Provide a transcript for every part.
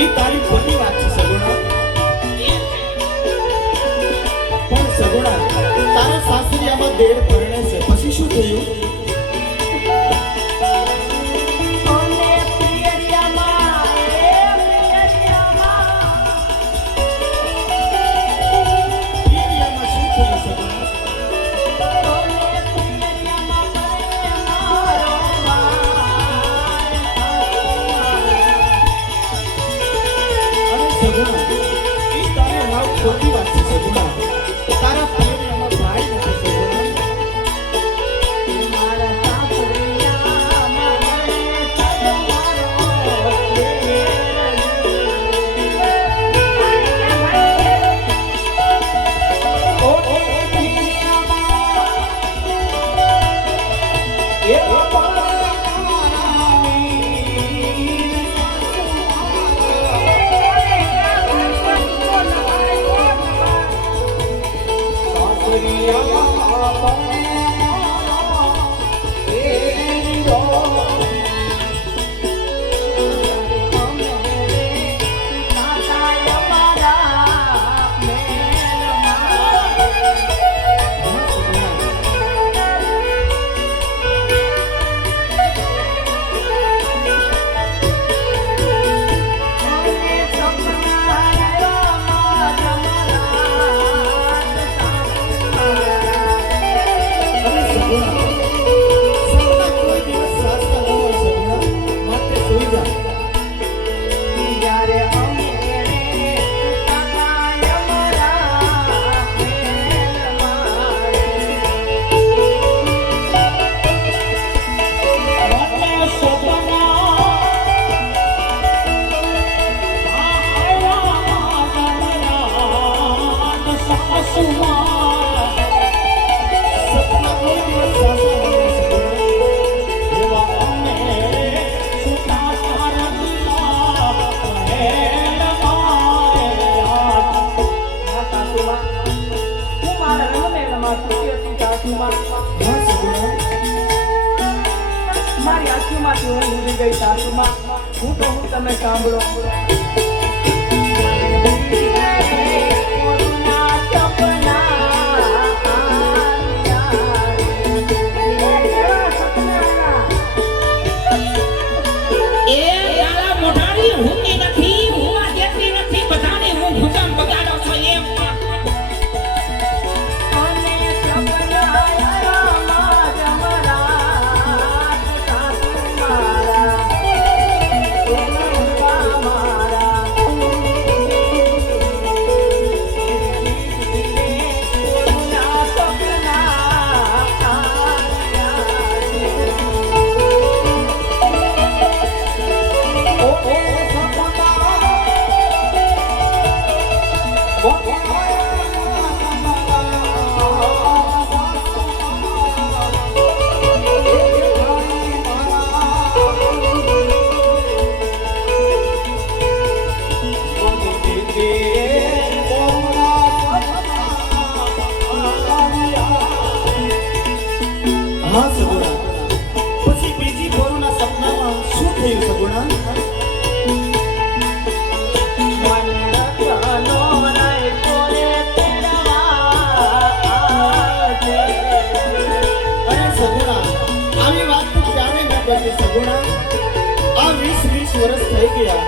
એ તારી ખોટી વાત છે સગુણા. પણ સગુણા તારા સાસરિયામાં દેડ પરણે છે પછી શું થયું? ખોટી વાત છે સગુણા. તારા પ્રેમમાં ભાઈ નથી સગુણા. મારા સાસરિયામાં મને તમારો મારી આંખીમાંથી હું ભૂલી ગઈ સાસુમાં. હું કહું તમે સાંભળો. પછી બીજી બોરુના સપનામાં શું થયું સગુણા? સગુણા આ 20 વર્ષ થઈ ગયા,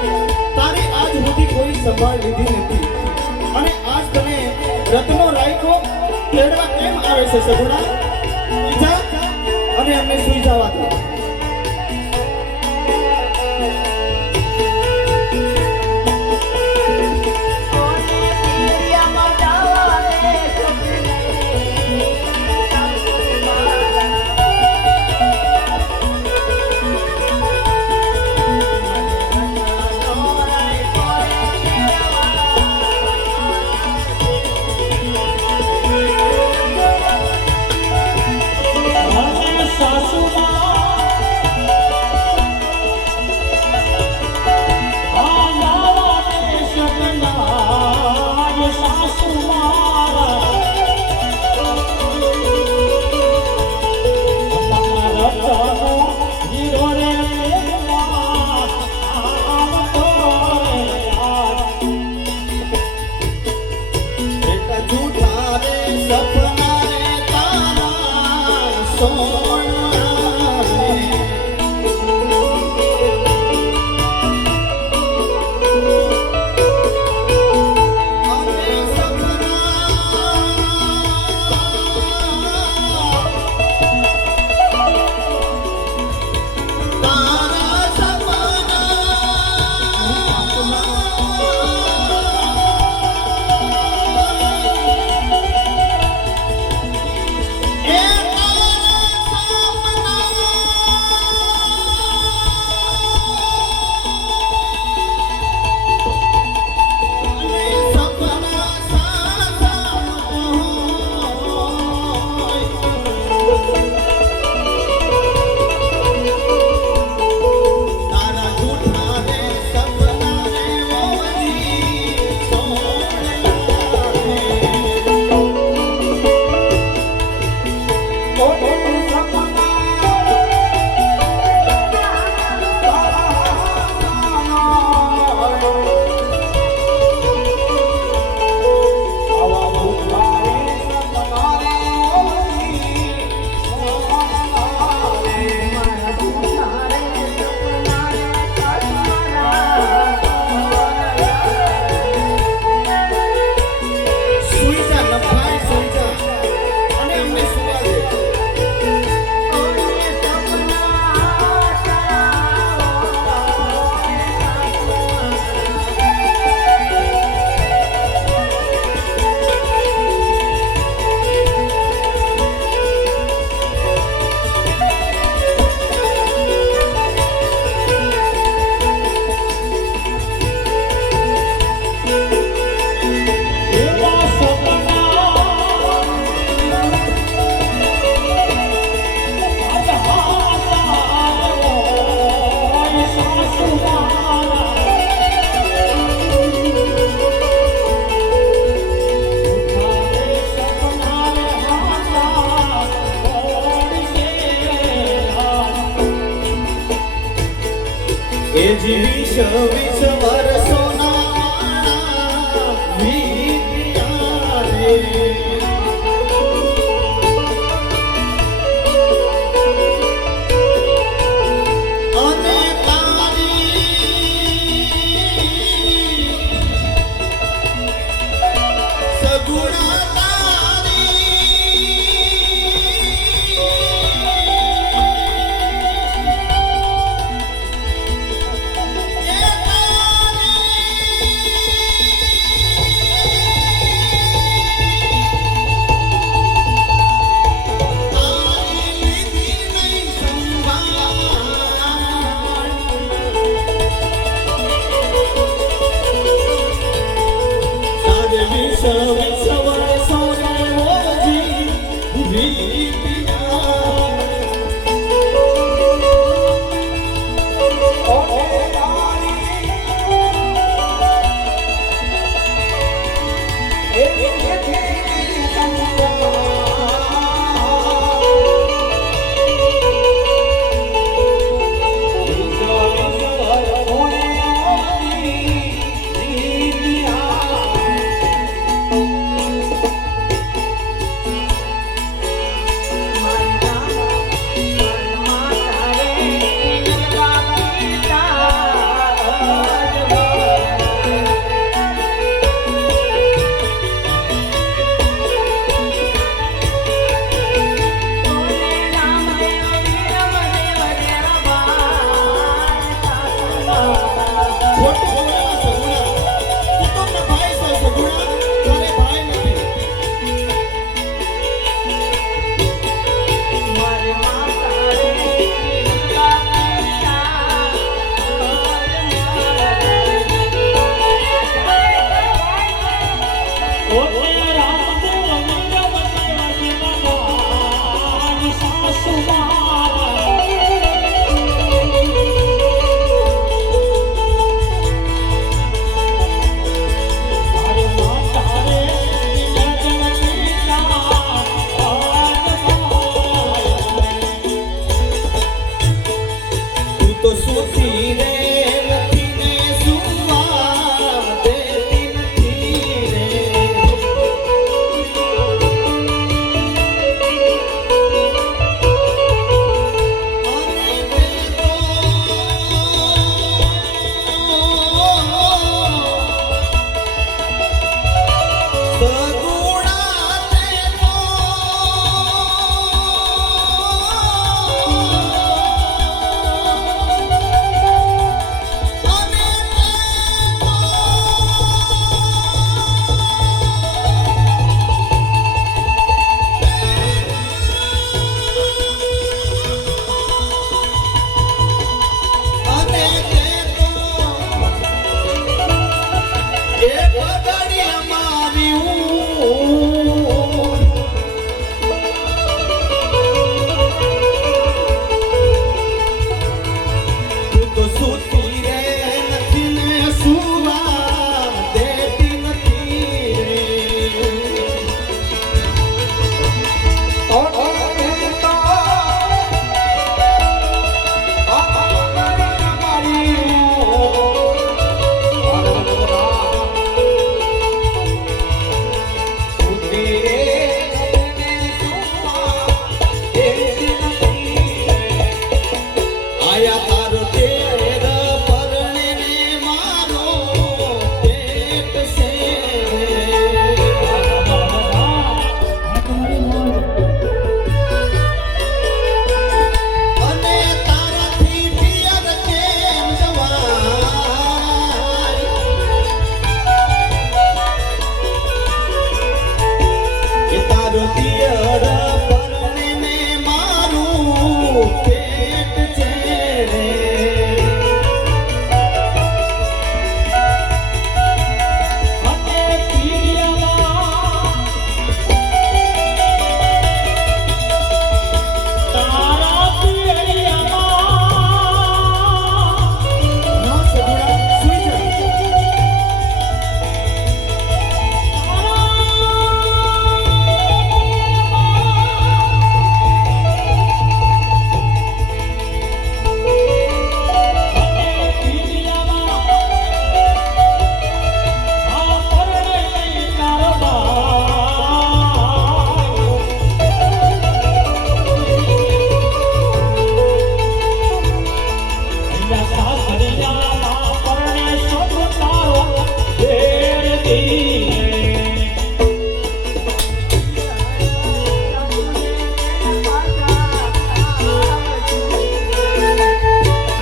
તારે આજ સુધી કોઈ સંભાળ લીધી નથી અને આજ તને રત્નો રાયકો તેડવા કેમ આવે છે સગુણા? જા અને અમને સુઈ જવા દો. સાસુમાં એ જીવી છવીસ વર્ષોના વીત્યા રે. અને તારી સગુણા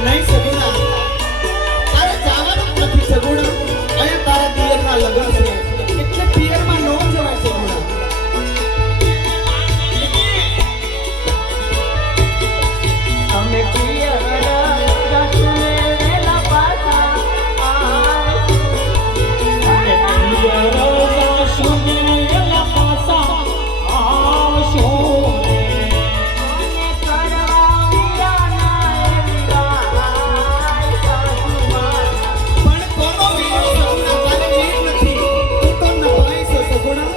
નહીં સગુણા, તારે જવાનું જ નથી સગુણા. અહીંયા તારા પિયરના લગ્ન છે એટલે પિયરમાં નો જવાય સગુણા. અમે પિયર પણ કોનો વીર સગુણા? તારે વીર નથી, તું તો નભાઈ છે સગુણા.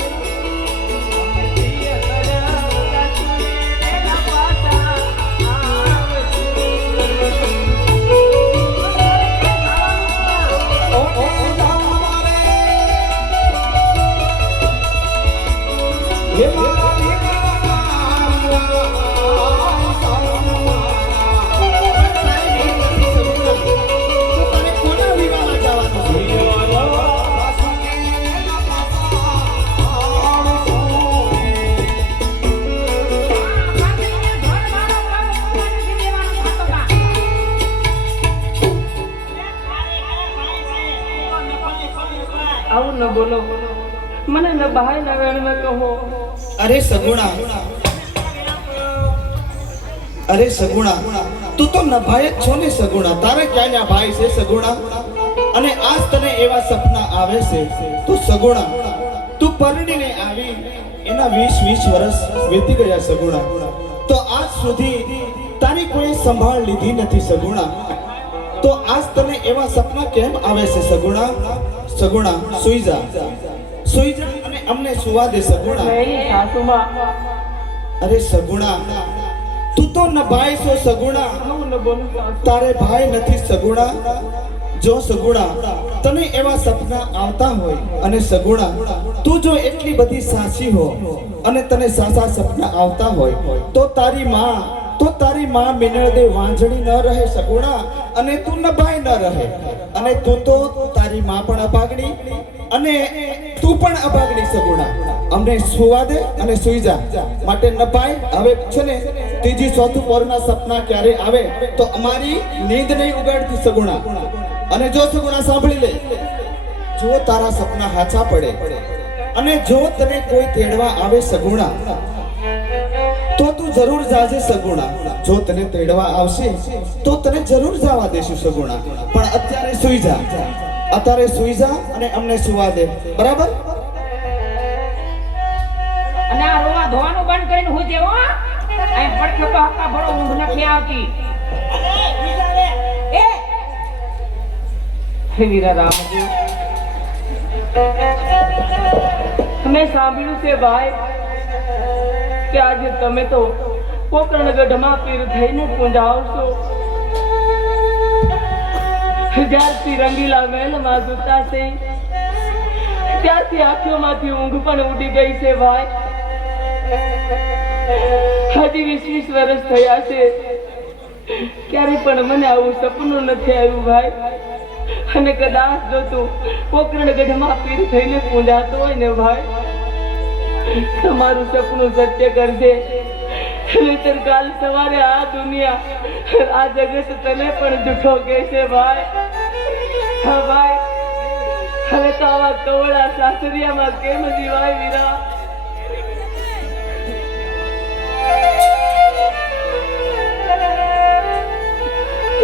પણ તારે વીર નથી સગુણા. તો તારે કોના વિવાહમાં જવાનું છે? આવું ન બોલો, મને ન બહાય ન વેણ ન કહો. અરે સગુણા, અરે સગુણા, તું તો નભાઈ જ છો ને સગુણા. તારે ક્યાં ના ભાઈ છે સગુણા? અને આજ તને એવા સપના આવે છે તો સગુણા, તું પરણીને આવી એના 20 વર્ષ વીતી ગયા સગુણા. તો આજ સુધી તારી કોઈ સંભાળ લીધી નથી સગુણા. તો આજ તને એવા સપના કેમ આવે છે સગુણા? સગુણા, સુઈ જા, સુઈ જા અને અમને સુવા દે સગુણા. નહીં સાસુમાં, અરે સગુણા, તું તો નભાઈ છો સગુણા. આવું ન બોલો સાસુ. તારે ભાઈ નથી સગુણા. જો સગુણા, તને એવા સપના આવતા હોય અને સગુણા તું જો એટલી બધી સાચી હો અને તને સાચા સપના આવતા હોય તો તારી માં મિનળદે વાંજણી ન રહે સગુણા, અને તું નભાઈ ન રહે. અને તું તો તારી માં પણ અભાગણી અને તું પણ અભાગણી સગુણા. અમને સુવા દે અને સુઈ જા. માટે નભાઈ, હવે છે ને ત્રીજી ચોથું પોરના સપના ક્યારે આવે તો અમારી નીંદ નહીં ઉગાડતી સગુણા. અને જો સગુણા સાંભળી લે, જો તારા સપના હાચા પડે અને જો તને કોઈ તેડવા આવે સગુણા તો તું જરૂર જાજે સગુણા. જો તને તેડવા આવશે તો તને જરૂર જવા દેશું સગુણા. પણ અત્યારે સુઈ જા, અત્યારે સુઈ જા અને અમને સુવા દે, બરાબર? અને આ રોવા ધોવાનું બંધ કરીને હું જેવો અહીં પડખે તો હક્કા ભરો ઊંઘ નથી આવતી. એ હે વીરા રામજી, મેં સાંભળ્યું છે ભાઈ કે આજે તમે તો પોકરણગઢમાં પીર થઈને પૂંજાવશો. જ્યારથી રંગીલા મહેલમાં સૂતા છે ત્યારથી આંખોમાંથી ઊંઘ પણ ઉડી ગઈ છે ભાઈ. હજી 20 વર્ષ થયા છે, ક્યારે પણ મને આવું સપનું નથી આવ્યું ભાઈ. અને કદાચ જો તું પોકરણગઢમાં પીર થઈને પૂંજાતો હોય ને ભાઈ, તમારું સપનું સત્ય કરજે. નહીંતર કાલ સવારે આ દુનિયા, આ જગત તને પણ જૂઠો કહેશે ભાઈ. હા ભાઈ, હવે તો આવા કવળા સાસરિયામાં કેમ જીવાય વીરા?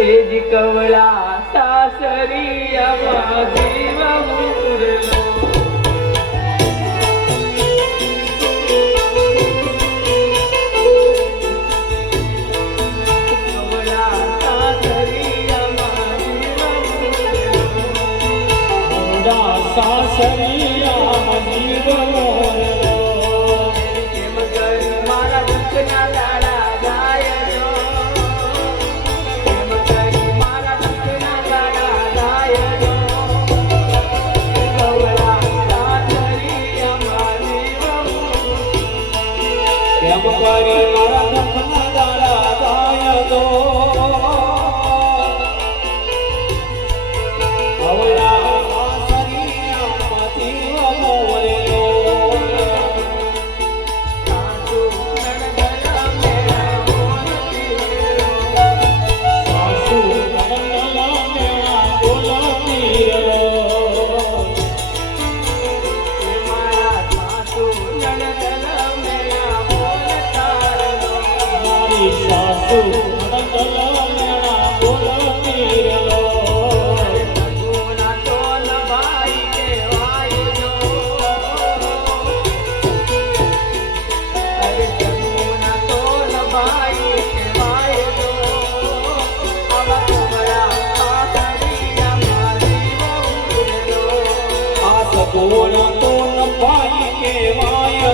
એ જ કવળા સાસરિયામાં જીવવું પૂરલો.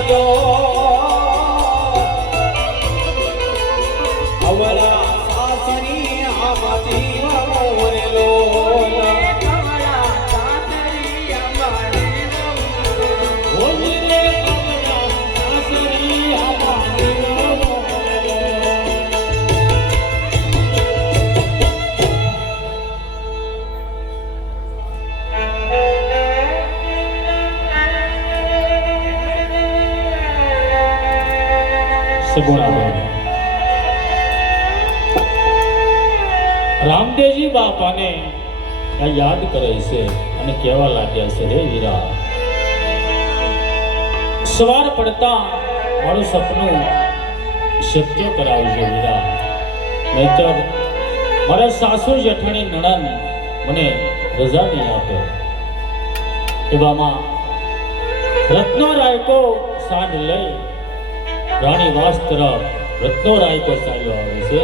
ગયો અવળા સાસરી આમાંથી મોરેલો રામદેવજી બાપાને આ યાદ કરે છે અને કહેવા લાગ્યા છે હે વીરા સવાર પડતા મારું સપનું સત્ય કરાવજો વીરા નહીતર મારા સાસુ જેઠાણી નણંદ મને રજા નહીં આપે એવામાં રત્નો રાયકો સાંજ લઈ રાણી વાસ તરફ રત્નો રાયકો ચાલ્યો આવે છે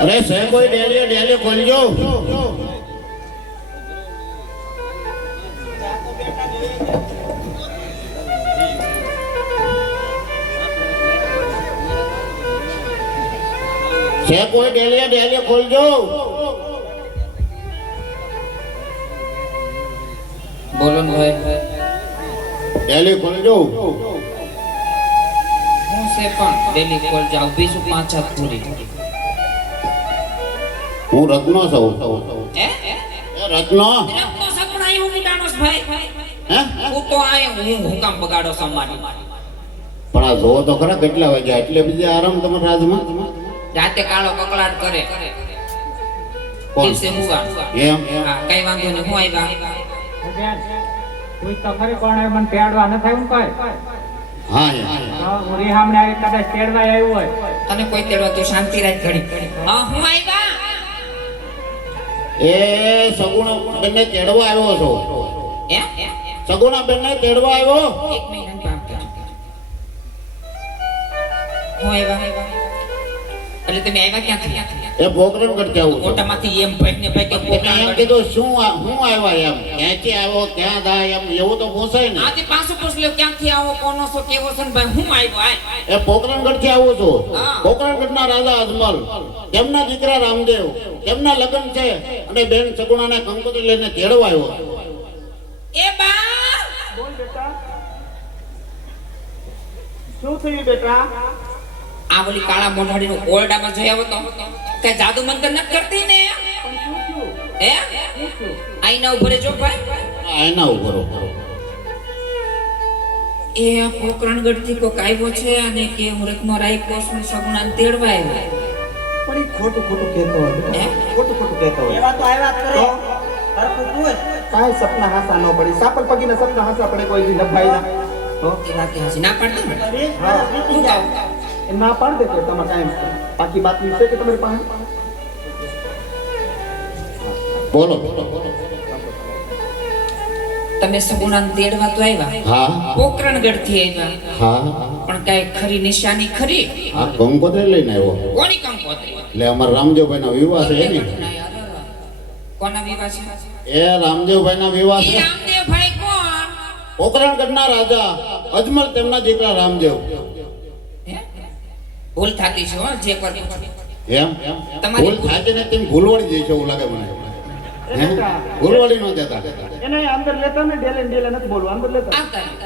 અરે સર કોઈ ડેલી ખોલજો છે કોઈ ડેલી ખોલજો બોલો ને ભાઈ ડેલી ખોલજો હું છે પણ ડેલી કોલ જાઉં બીજું 5 હાથ પૂરી હું રત્નો છું હે રત્નો રત્નો સપના એવું ઉડાણોસ ભાઈ હે હું તો આયો હું કામ બગાડો સમાડી પણ આ જો તો ખરા કેટલા વાગ્યા એટલે બીજા આરામ તમારા રાજમાં રાતે કાળો કકળાટ કરે કોણ? દિવસે મુવા એમ હા કઈ વાંધો નહીં હું આવ્યા કોઈ તો ખરી કોણ મને તેડવા ન થાય કોઈ હા હું રીહામણે આવી કદાચ તેડવા આવ્યું હોય અને કોઈ તેડવા તો શાંતિ રાખ ઘડી હા હું આવ્યા એ સગુણા બેનને તેડવા આવ્યો છો હે સગુણા બેનને તેડવા આવ્યો એક મિનિટ કામ કર હું આવ્યા એટલે તમે આવ્યા ક્યાંથી એ પોકરણ કરતા આવું છું. મોટામાંથી એમ ભાઈને ભાઈ કે એટલે એમ પોકરણ કીધું શું હું આવ્યા એમ ક્યાંથી આવ્યો ક્યાં થાય એમ એવું તો પૂછાય ને આજે પાછું પૂછ લ્યો ક્યાંથી આવો કોનો છો કેવો છો ને ભાઈ હું આવ્યો આય એ પોકરણગઢ થી આવું છું હા. પોકરણગઢના રાજા અજમલ તેમના દીકરા રામદેવ તેમના લગ્ન છે અને બેન સગુણાને કંકોત્રી લઈને તેડવા આવ્યો એ બા બોલ બેટા શું થયું બેટા આ ઓલી કાળા મોઢાડીનો ઓરડામાં જઈ આવો તો કઈ જાદુ મંતર ન કરતી ને હે આઈના ઉપર જો ભાઈ એના ઉપર એ પોકરણગઢ થી કોક આવ્યો છે અને કે હું રત્નો રાયકો છું સગુણાને તેડવા આવ્યો પણ ઈ ખોટું કહેતો હોય હે ખોટું કહેતો હોય એવા તો આવ્યા કરે હરખું તું કાંઈ સપના હાસા ન પડી સાપર પગીના સપના હાસા પડે કોઈ દી લભાઈ ના તો એ વાત હજી ના પાડતો ને હા હું કહું એ ના પાડ દે તો તમારે ટાઈમ છે બાકી બાતમી છે કે તમારી પાસે બોલો તમે સગુણાને તેડવા તો આવ્યા હા પોકરણગઢ થી આવ્યા હા પણ કઈ ખરી નિશાની ખરી આ કંકોત્રી લઈને આવ્યો કોની કંકોત્રી એટલે અમારા રામદેવભાઈનો વિવાહ છે એની કોના વિવાહ છે એ રામદેવભાઈના વિવાહ ઈ છે રામદેવભાઈ કોણ પોકરણગઢના રાજા અજમલ તેમના દીકરા રામદેવ. હે? ભૂલ થતી છે હો જે કર એમ ભૂલ થાય છે ને તેમ ભૂલવાડી જાય છે એવું લાગે મને. હે? ભૂલવાડી ન દેતા. એને અંદર લેતા ને ડેલે નથી બોલવું, અંદર લેતા. આવતા નહીં.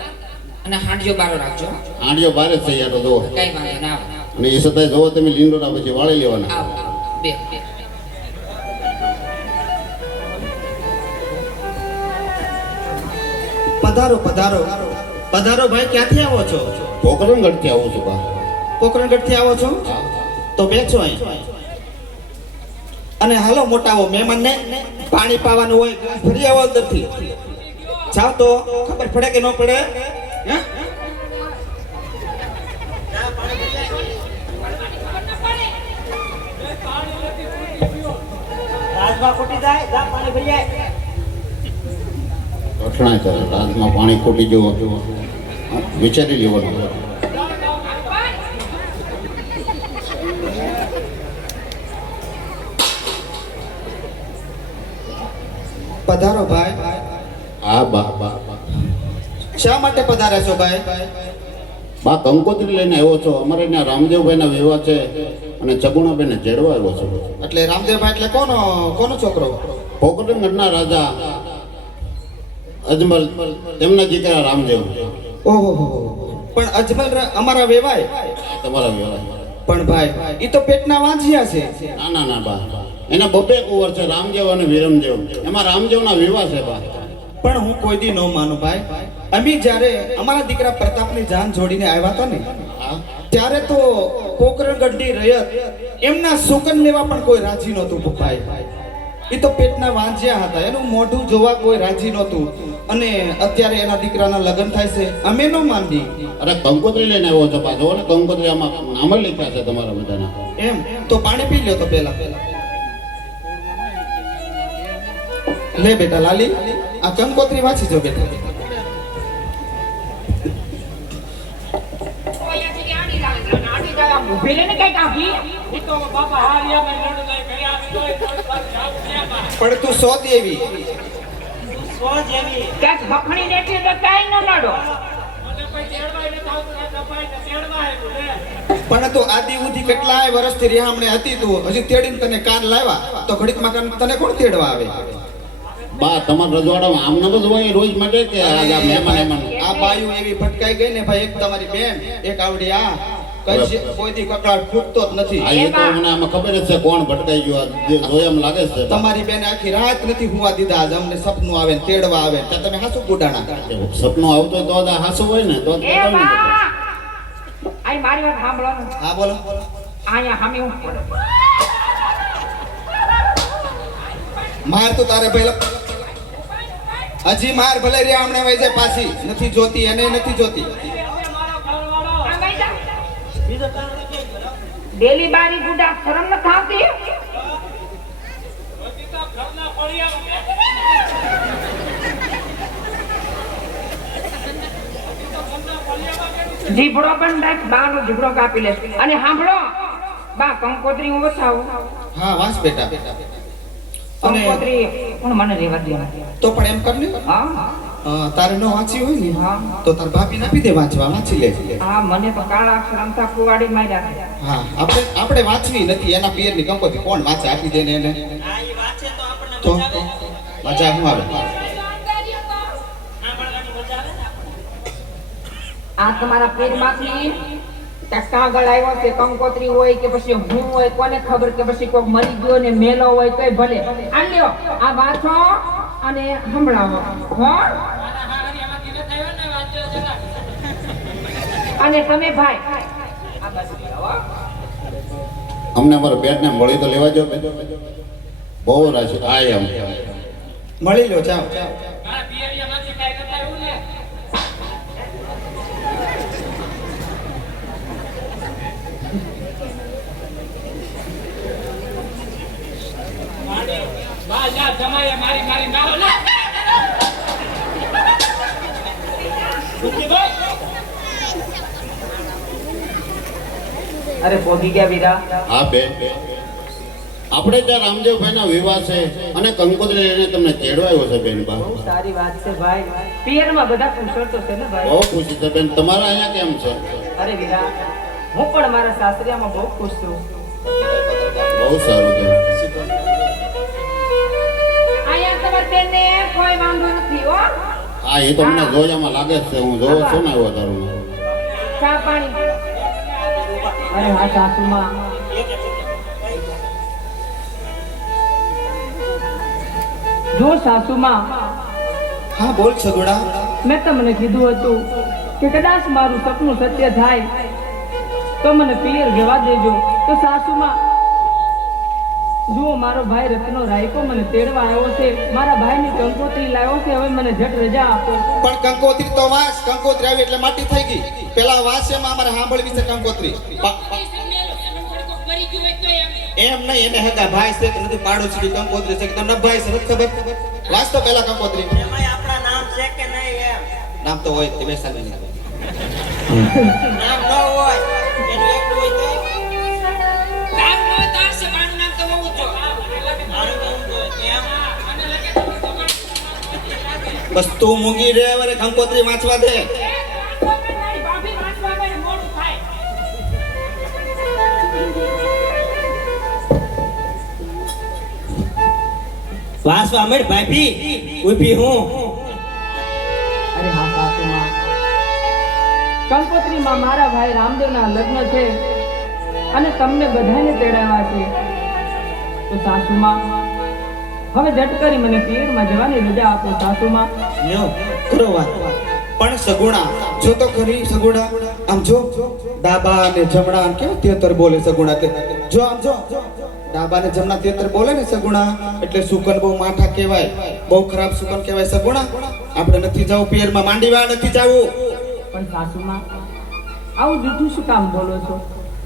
અને હાંડિયો બારો રાખજો આંડિયો બારે જ થઈ યાર તો જુઓ. કઈ વાંધો ના આવે. અને એ છતાંય જોવો તમે લીંડોડા પછી વાળી લેવાના. આવો બે બે પધારો પધારો પધારો ભાઈ, ક્યાંથી આવો છો? પોકરણગઢથી આવું છું બા. પોકરણગઢ થી આવો છો? તો બેસો અહીં. અને હાલો મોટાઓ મહેમાનને પાણી પાવાનું હોય, ગ્લાસ ભરી આવો અંદરથી. જાઓ તો ખબર પડે કે ન પડે. હે? અઠણા ચાલે રાજમાં પાણી ખૂટી જવું વિચારી લેવાનું. પધારો ભાઈ. હા બા બા બા. શા માટે પધાર્યા છો ભાઈ? બા કંકોત્રી લઈને આવ્યો છો. અમારે ત્યાં રામદેવભાઈના વિવાહ છે અને ચગુણાભાઈને જેડવા આવ્યો છો. એટલે રામદેવભાઈ એટલે કોનો છોકરો? પોકરણગઢના રાજા અજમલ તેમના દીકરા રામદેવ. ઓહો, પણ અજમલ અમારા વેવાય. તમારા વિવાહ. પણ ભાઈ ઈ તો પેટના વાંજિયા છે. ના ના ના બા, એના બબ્બે કુંવર છે, રામદેવ અને વિરમદેવ. એમાં રામદેવના વિવાહ છે બા. પણ હું કોઈ દી ન માનું ભાઈ. અમે જ્યારે અમારા દીકરા પ્રતાપની જાન જોડીને આવ્યા હતા ને, હા ત્યારે તો પોકરણગઢની રયત એમના સુકન લેવા પણ કોઈ રાજી નહોતું ભાઈ. એ તો પેટના વાંજિયા હતા, એનું મોઢું જોવા કોઈ રાજી નહોતું. અને અત્યારે એના દીકરાના લગ્ન થાય છે, અમે ન માની. અરે કંકોત્રી લઈને આવ્યો છો પાછો ને. કંકોત્રી આમાં નામ જ લખ્યા છે તમારા બધાના. એમ તો પાણી પી લ્યો તો પેલા. લે બેટા લાલી, આ કંકોત્રી વાંચી જો બેટા. પણ તું સો દેવી. પણ તું આદિ ઉધી કેટલાય વર્ષથી રિહામણે હતી, તું હજી તેડીને તને કાન લાવ્યા તો ઘડીકમાં કાન તને કોણ તેડવા આવે? બા તમારા રજવાડામાં આમ ન જ હોય રોજ માટે કે આ મહેમાન એમાં. આ બાયું એવી ભટકાઈ ગઈ ને ભાઈ. એક તમારી બેન, એક આવડી આ કઈ કોઈ દી કકડાટ ફૂટતો જ નથી. આ એ તો મને આમાં ખબર જ છે કોણ ભટકાઈ ગયો. જે જોઈ એમ લાગે છે બા. તમારી બેન આખી રાત નથી હુવા દીધા. આજ અમને સપનું આવે ને તેડવા આવે તો તમે હાસુ ગુડાણા. સપનું આવતો તો આ હાસુ હોય ને તો મારી વાત સાંભળો. હા બોલો. અહીંયા હામી હું માર તો તારે પહેલા હજી માર ભલે રે આમણે વઈ જાય પાછી. નથી જોતી, એને નથી જોતી. ડેલી બારી ગુડા શરમ ન થાતી. જીભડો પણ રાખ, બાનો જીભડો કાપી લે. અને સાંભળો બા, કંકોત્રી હું વસાવું. હા વાંચ બેટા. અને કંકોત્રી પણ મને રેવા દે. તો પણ એમ કર ને, હા તારે ન વાંચી હોય ને હા તો તાર ભાભીને આપી દે વાંચવા. વાંચી લે. હા, મને તો કાળા અક્ષર અમથા કુવાડી માર્યા. હા, આપણે વાંચવી નથી. એના પિયરની કંકોત્રી કોણ વાંચે? આપી દે ને એને. તો મજા શું આવે? આ તમારા પેરમાંથી કાગળ આવ્યો છે, કંકોત્રી હોય કે પછી હું હોય, કોને ખબર? કે પછી કોઈ મરી ગયો ને મેલો હોય તોય ભલે. આ લ્યો, આ વાંચો અને સંભળાવો હો. અને તમે ભાઈ આ બાજુ આવો. અમને અમારા પેટને મળી તો લેવા જો. બહુ રાશિ આ એમ મળી લો. જાઓ. અરે પોગી ગયા વીરા. હા બે આપણે ત્યાં રામદેવભાઈના વિવાહ છે અને કંકોત્રી લઈને તમને તેડવાયો છે બેન બા. બહુ સારી વાત છે ભાઈ. પિયરમાં બધા કુશળ તો છે ને ભાઈ. બહુ ખુશી છે બેન. તમારા અહીંયા કેમ છે? અરે વીરા, હું પણ મારા સાસરિયામાં બહુ ખુશ છું. બહુ સારું બેન. અહીંયા તમારે તેને કોઈ વાંધો નથી હો. હા, એ તો મને જોયામાં લાગે જ છે. હું જોઉં છું ને વધારું. ચા પાણી. અરે હા સાસુમાં, જો સાસુમાં, હા બોલ સગુણા. મેં તમને કીધું હતું કે કદાચ મારું સપનું સત્ય થાય તો મને પિયર જવા દેજો. તો સાસુમાં, જુઓ મારો ભાઈ રત્નો રાયકો મને તેડવા આવ્યો છે. મારા ભાઈની કંકોત્રી લાવ્યો છે. હવે મને ઝટ રજા આપો. પણ કંકોત્રી તો વાસ, કંકોત્રી આવી એટલે માટી થઈ ગઈ. પેલા વાસ્યમાં અમારે સાંભળવી છે કંકોત્રી. એમ નહીં, એને હગા ભાઈ છે કે નથી, પાડોશી કંકોત્રી છે કે તમને ભાઈ છે નથી ખબર. વાસ તો પેલા કંકોત્રી. એમાંય આપણા નામ છે કે નહીં એમ? નામ તો હોય તે બેસાડી નહીં. નામ ન હોય એનું એકલું હોય તો તારું નામ તાર છે, મારું નામ તો બહુ જો. મારું નામ તો એમ. બસ તું મૂંગી રે, હવે કંકોત્રી વાંચવા દે. વાસવા મળ ભાભી ઊભી હું. અરે હા સાસુમાં, કંકોત્રીમાં મારા ભાઈ રામદેવના લગ્ન છે અને તમને બધાને તેડાવ્યા છે. તો સાસુમાં, હવે ઝટ કરી મને પિયરમાં જવાની રજા આપો. સાસુમાં, લ્યો કરો વાત. પણ સગુણા જો તો ખરી સગુણા. આમ જો ડાબા અને જમણા આમ કેવું તેતર બોલે સગુણા. તે જો આમ જો ડાબા ને જમણા તેતર બોલે ને સગુણા, એટલે સુકન બહુ માઠા કહેવાય. બહુ ખરાબ સુકન કહેવાય સગુણા. આપણે નથી જવું પિયરમાં, માંડીવા નથી જવું. પણ સાસુમાં, આવું જૂઠું શું કામ બોલો છો?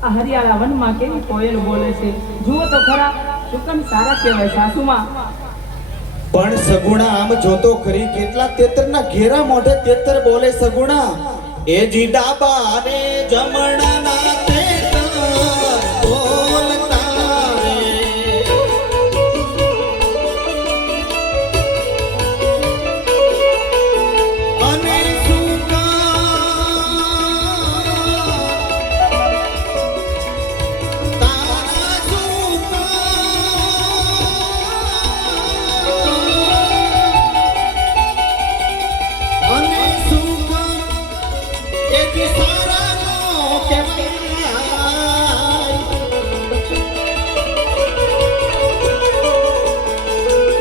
આ હરિયાળા વનમાં કેવી કોયલ બોલે છે. જુઓ તો ખરા, સુકન સારા કહેવાય. સાસુમાં, પણ સગુણા આમ જોતો ખરી કેટલા તેતરના ઘેરા મોઢે તેતર બોલે સગુણા. એ જી ડાબા ને જમણા ના તેતર બોલતા રે. અને તારા અને સુખ એક સારાનો કહેવાય.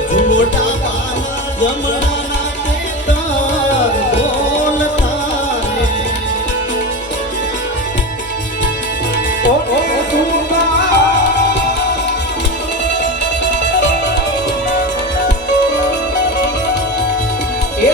જુઓ ડાબાના જમણાના તેતર બોલતા રે. ઓ સુખા એ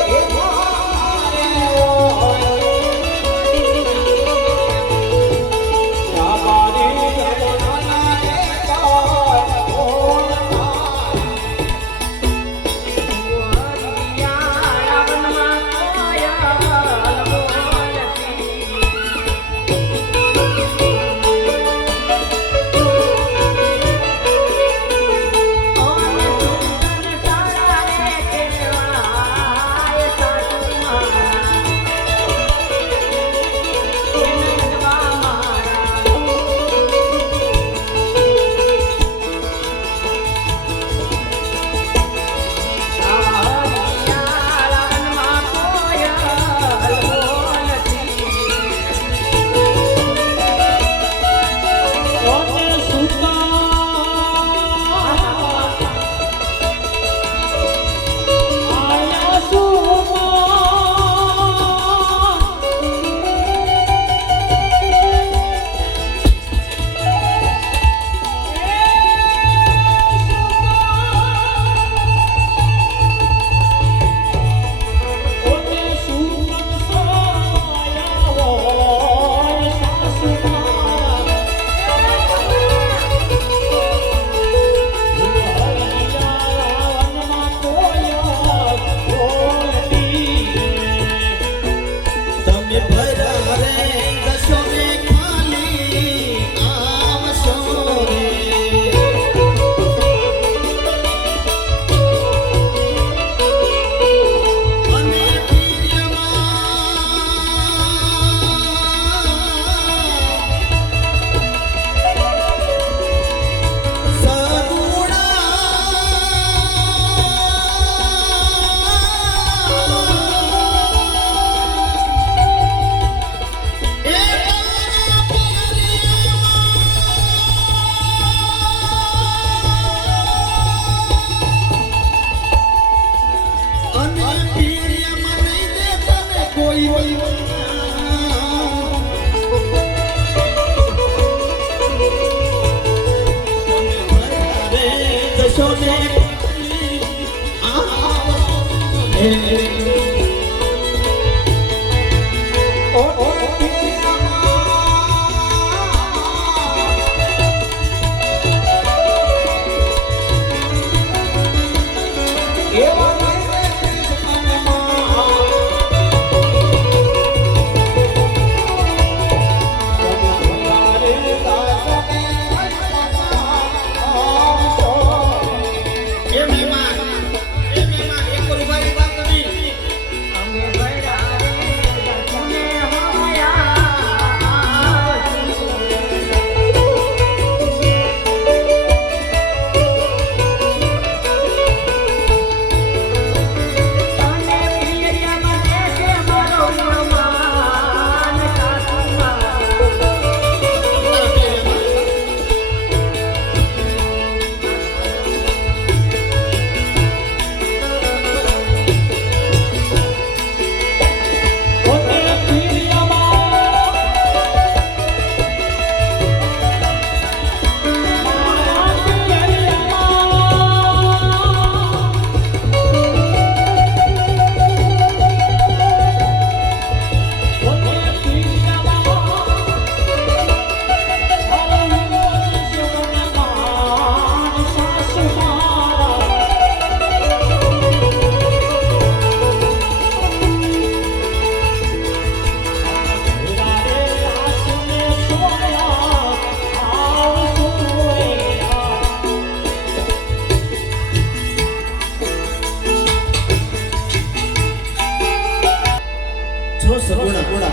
જો સગુણા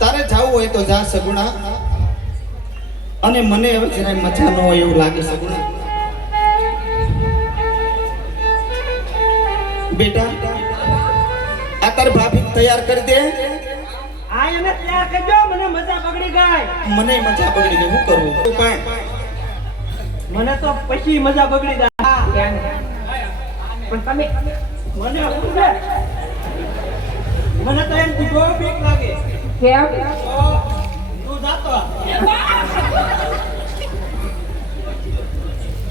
તારે જાવું હોય તો જા સગુણા અને મને હવે જરાય મજા ન હોય એવું લાગે સગુણા બેટા આ તાર ભાભી તૈયાર કરી દે આ એને તૈયાર કરજો મને મજા બગડી ગઈ મને મજા બગડી ગઈ હું કરું પણ મને તો પછી મજા બગડી જાય પણ તમે મને ઉઠે મને તો એમ બહુ બીક લાગે કેમ તું જાતો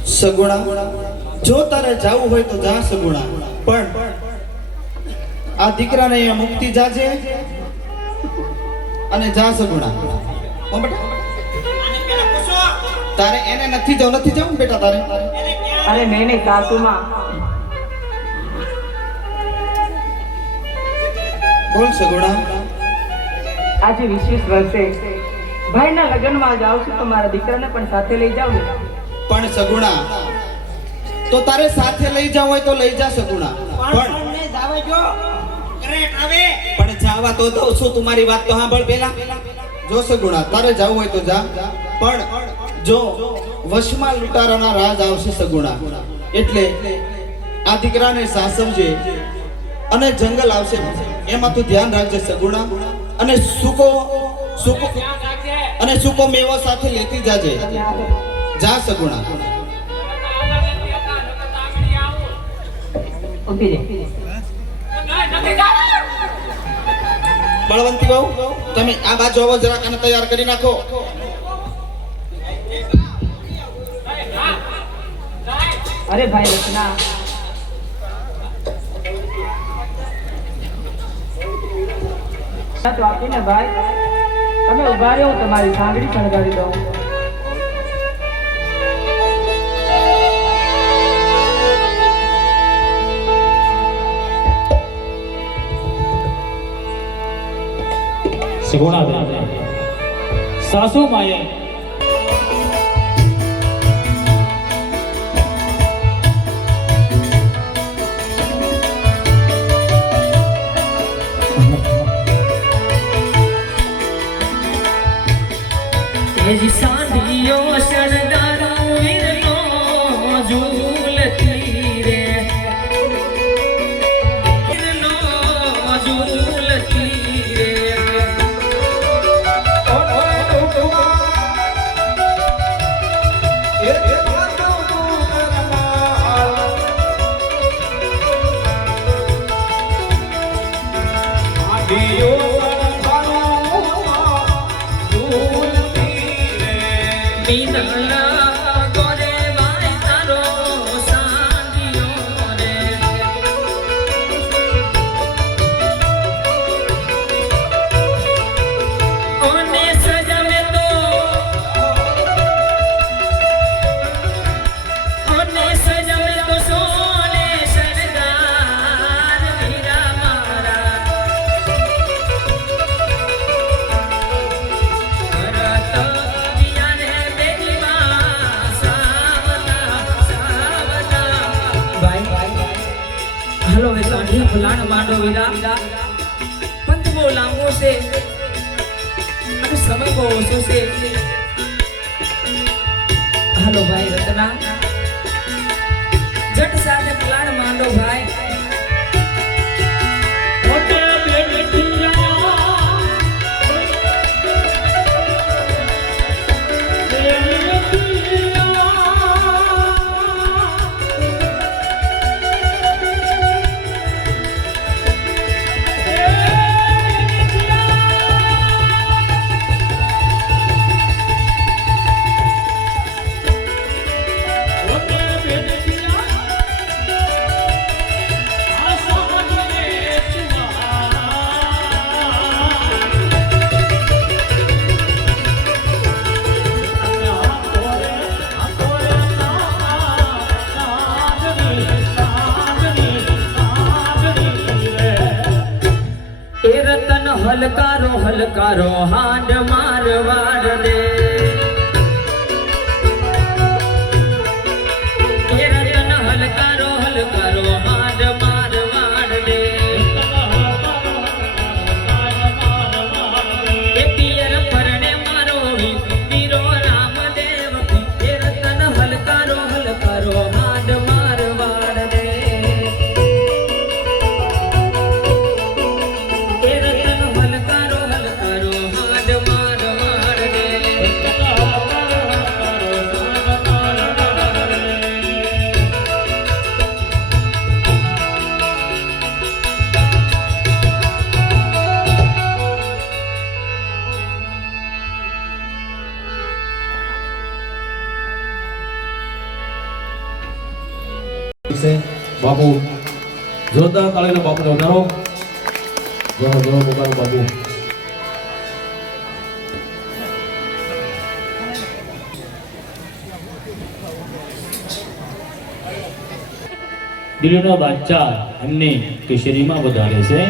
સગુણા જો તારે જાવું હોય તો જા સગુણા પણ આ દીકરાને અહીંયા મુક્તિ જાજે અને જા સગુણા હો બેટા તારે એને નથી જવું બેટા તારે અરે નહીં સાસુમાં બોલ સગુણા આજે 20 વર્ષે ભાઈના લગ્નમાં જાઉં છું તો મારા દીકરાને પણ સાથે લઈ જાવ ને પણ સગુણા તો તારે સાથે લઈ જાવ હોય તો લઈ જા સગુણા પણ પણ જાવા તો દઉં છું તમારી વાત તો સાંભળ પેલા જો સગુણા તારે જાવું હોય તો જા પણ જો વશમાં લૂંટારાના રાજ આવશે સગુણા એટલે આ દીકરાને સાસવજે અને જંગલ આવશે એમાં તું ધ્યાન રાખજે સગુણા અને સુકો મેવો સાથે લેતી જાજે જા સગુણા બળવંતી બહુ તમે આ બાજુ આવો જરાક આને તૈયાર કરી નાખો અરે ભાઈ રચના તો આપીને ભાઈ તમે ઉભા રહ્યો હું તમારી સાંગડી શણગારી દઉં સગુણા સાસુ માએ સાંધિયો શણગારો વીરનો ઝૂલતી રે વીરનો ઝૂલતી રે હાલો વે સાંઢિયા ફલાણ માંડો વીરા પંથ બહુ લાંબો છે અને સમય બહુ ઓછો છે હાલો ભાઈ રતના જટ સાથે ફલાણ માંડો ભાઈ પોતે હલકારો હલકારો હાંડ મારવાડ દે એ રતન હલકારો હલકારો હાંડ મારવાડ દે એ પિયર પરણે મારો વીરો રામદેવ એ રતન હલકારો હલકારો હાંડ મારવાડ દે બાપુ જોરદાર તાળીનો બાપુને વધારો જય જય પોતાનો બાપુ દિલ્હીનો બાદશાહ એમની કેસરીમાં વધારે છે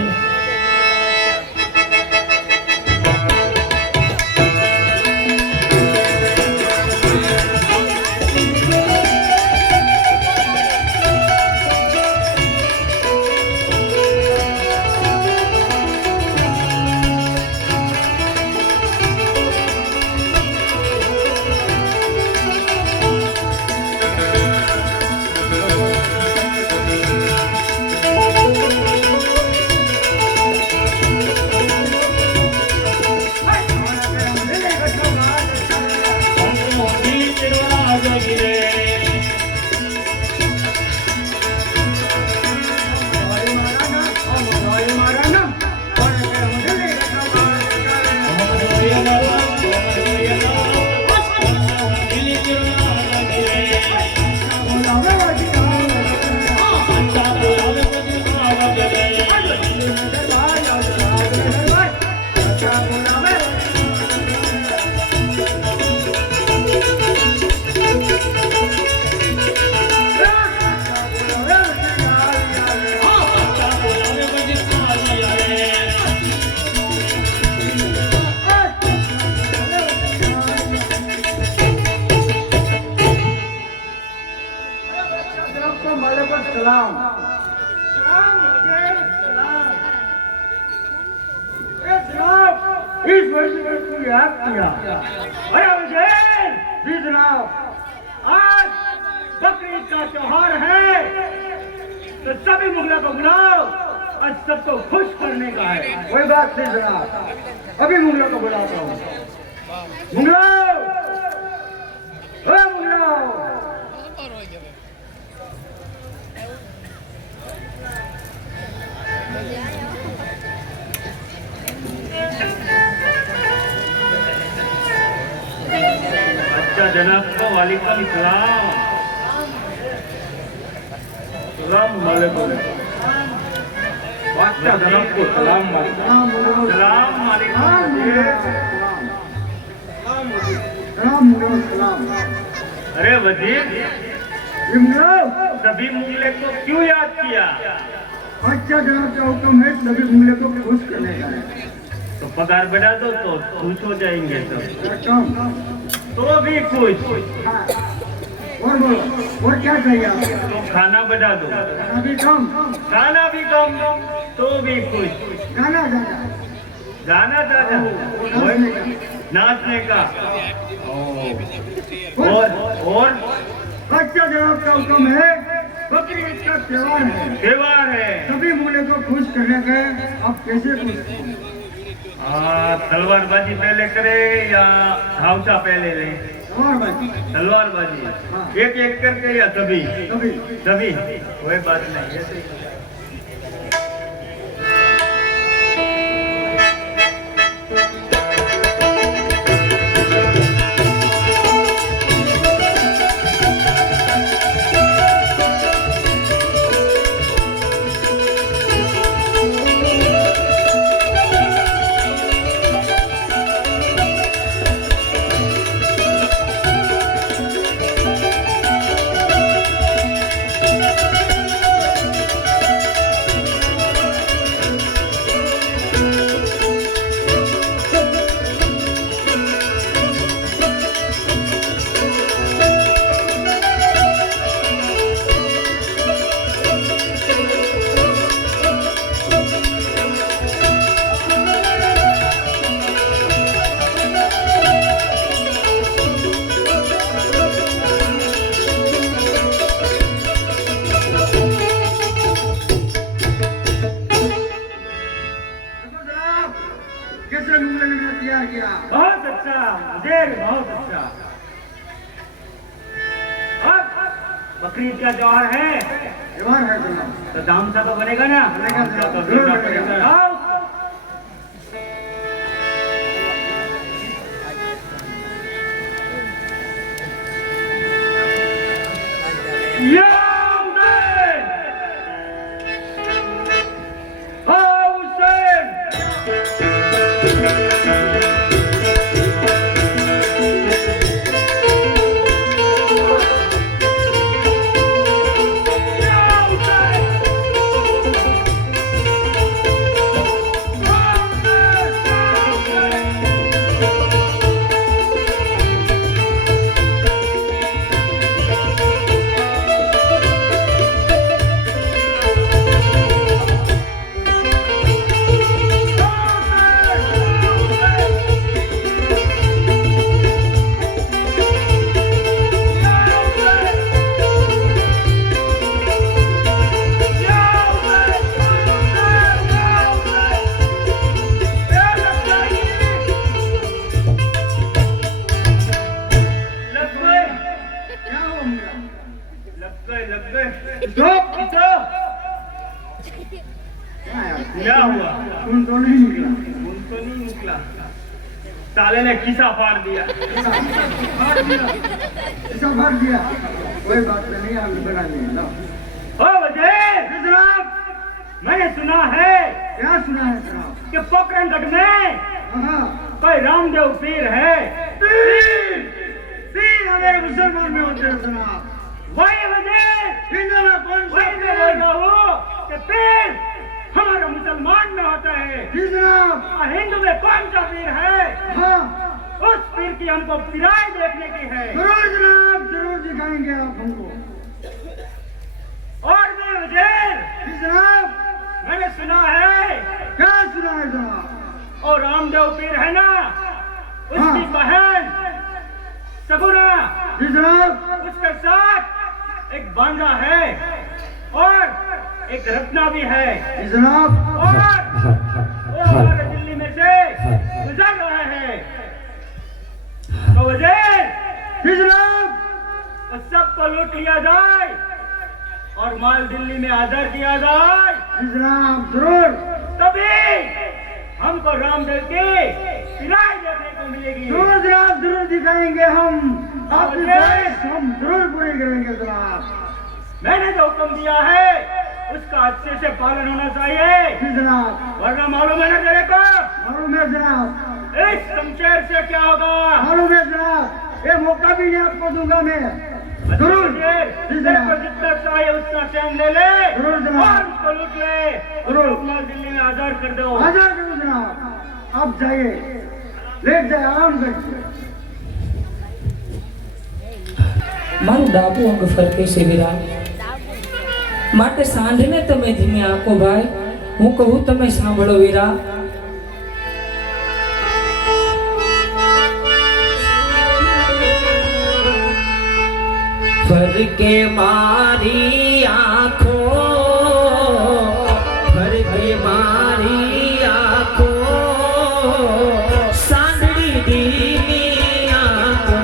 इस मस्जिद को याद किया। अरे हुसैन जी जनाब, आज बकरीद का त्योहार है तो सभी मुगलों को बुलाओ और सबको खुश करने का है। कोई बात नहीं जनाब, अभी मुगलों को बुलाता हूँ। मुगलों, ओ मुगलों, अच्छा जनाब को वालेकुम सलाम। सलाम वालेकुम। अच्छा जनाब को सलाम वालेकुम। सलाम वालेकुम। अरे वजीर, सभी मुगले को क्यों याद किया? अच्छा जनाब का हुक्म है, सभी मुगले को खुश करने का है। तो पगार बढ़ा दो तो खुश हो जाएंगे सब। तो भी खुश। और बोलो, और क्या चाहिए आपको? खाना बना दो, अभी कम, खाना भी कम तो भी खुश, गाना गाना, गाना दादा नाचने का। नाचने का और अच्छा जवाब का हुक्म है, बकरी ईद का त्योहार है, त्योहार है। सभी मूल्य को खुश करने का है। आप कैसे खुश करें? तलवारबाजी पहले करे या हाउसा पहले ले? और भाई तलवारबाजी एक एक करके या सभी? कभी सभी कोई बात नहीं है। कैसे मूल्य ने तैयार किया? बहुत अच्छा, मुझे बहुत अच्छा। अब बकरीद का त्योहार है त्योहार है जनाब, तो दाम सा तो बनेगा ना? बनेगा जनाब, तो जरूर देना बनेगा। पड़ेगा। आओ। या हुसैन! हाँ हुसैन! क्या हुआ मेरा? लग गए। स्टॉप! क्या हुआ? खून तो नहीं निकला। खून तो नहीं निकला। साले ने खिसा फाड़ दिया। फाड़ दिया, ऐसा फाड़ दिया। कोई बात नहीं, हम बना लेंगे। लो। ओ वजीर! जनाब, मैंने सुना है क्या सुना है जनाब? कि पोखरणगढ़ में हाँ, कोई रामदेव पीर है। पीर हमारे मुसलमान में होते हैं जनाब। वही वजीर! हिंदू में कौन सा वही मैं बोल रहा हूँ कि पीर हमारा मुसलमान में होता है। जी जनाब। और हिंदू में कौन सा पीर है? हाँ, उस पीर की हमको पिराई देखने की है। जरूर जनाब, जरूर दिखाएंगे आप हमको। और भी वजीर! जी जनाब, मैंने सुना है क्या सुना है जनाब? और रामदेव पीर है ना, उसकी हाँ। बहन सगुना, जी जनाब, उसके साथ एक बांजा है और एक रत्ना भी है। जी जनाब, और वो हमारे दिल्ली में से गुजर रहे हैं। तो वजीर, जी जनाब, उस सबको लूट लिया जाए और माल दिल्ली में हाजिर किया जाए, जी जनाब, जरूर तभी हमको रामदेव की पिराई देखने को मिलेगी। जरूर जनाब, जरूर दिखाएंगे हम आपकी ख्वाहिश हम जरूर पूरी करेंगे जनाब। मैंने जो हुक्म दिया है उसका अच्छे से पालन होना चाहिए, जी जनाब, वरना मालूम है ना तेरे को मालूम है जनाब, इस शमशेर से क्या होगा। मालूम है जनाब, ये मौका भी नहीं आपको दूंगा मैं। जरूर जी तेरे जनाब, को जितना चाहिए उतना चैन ले ले जरूर जनाब। और उसको लूट ले, जरूर। उसको माल दिल्ली में आजाद कर दो। आजाद करो जनाब, आप जाइए, लेट जाए, आराम करिए। મારું ડાબુ અંગ ફરકે છે વીરા, માટે સાંઢને તમે ધીમે આંકો ભાઈ, હું કહું તમે સાંભળો વીરા. ફરકે મારી આંખો, ફરકે મારી આંખો, સાંદડી દીની આંખો,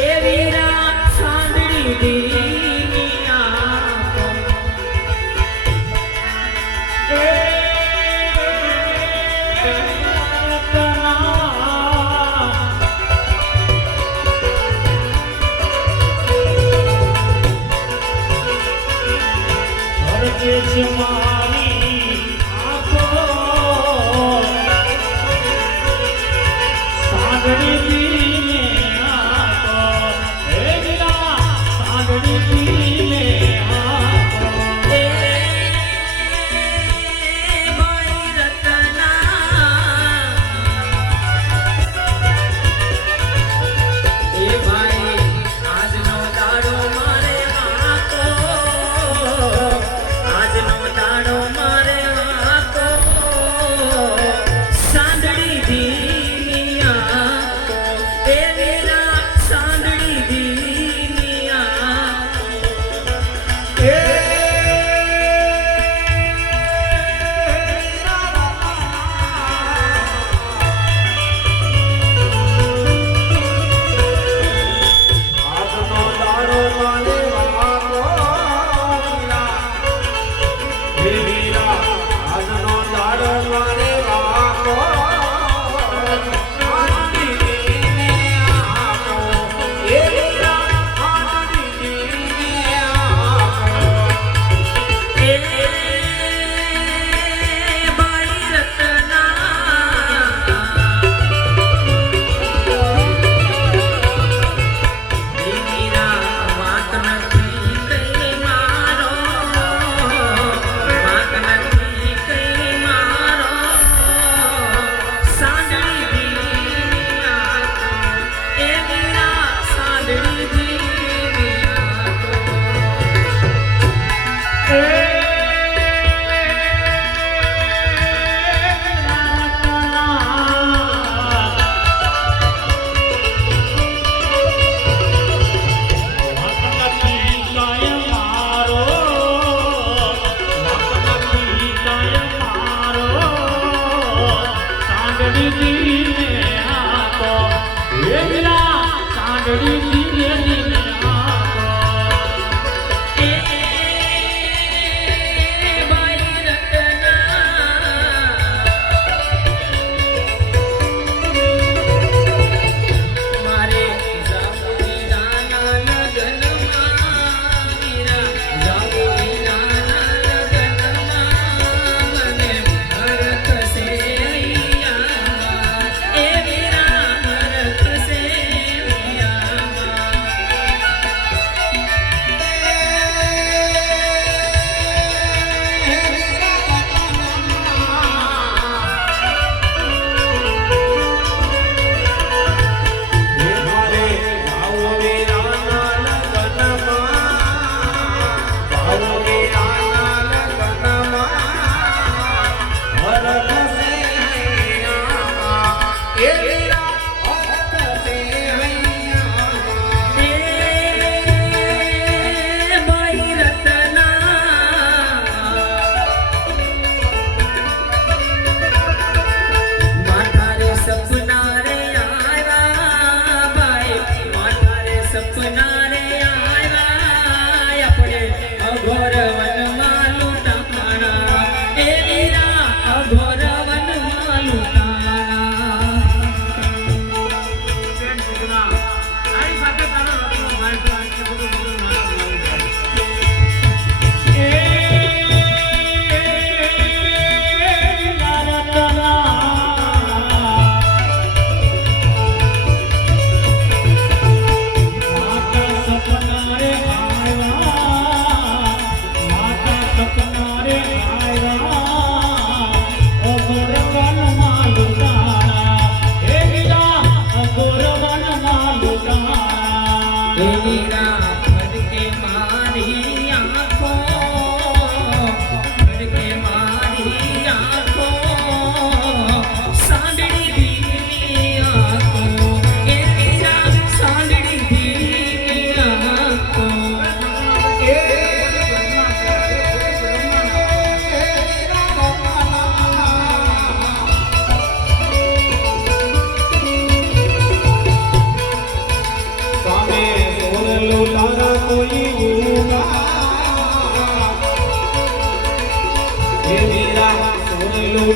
એ વીરા સાંદડી દીની આંખો.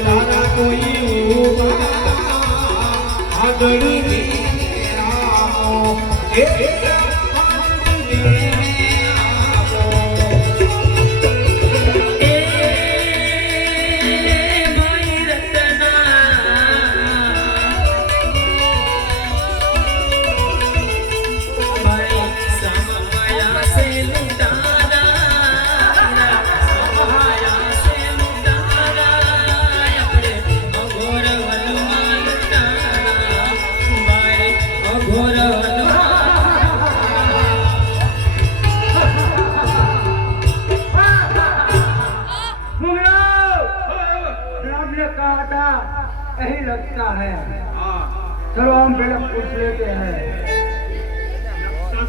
તારા કોઈ આગળ राम ने कहा था यही लगता है। चलो हम पहले पूछ लेते हैं।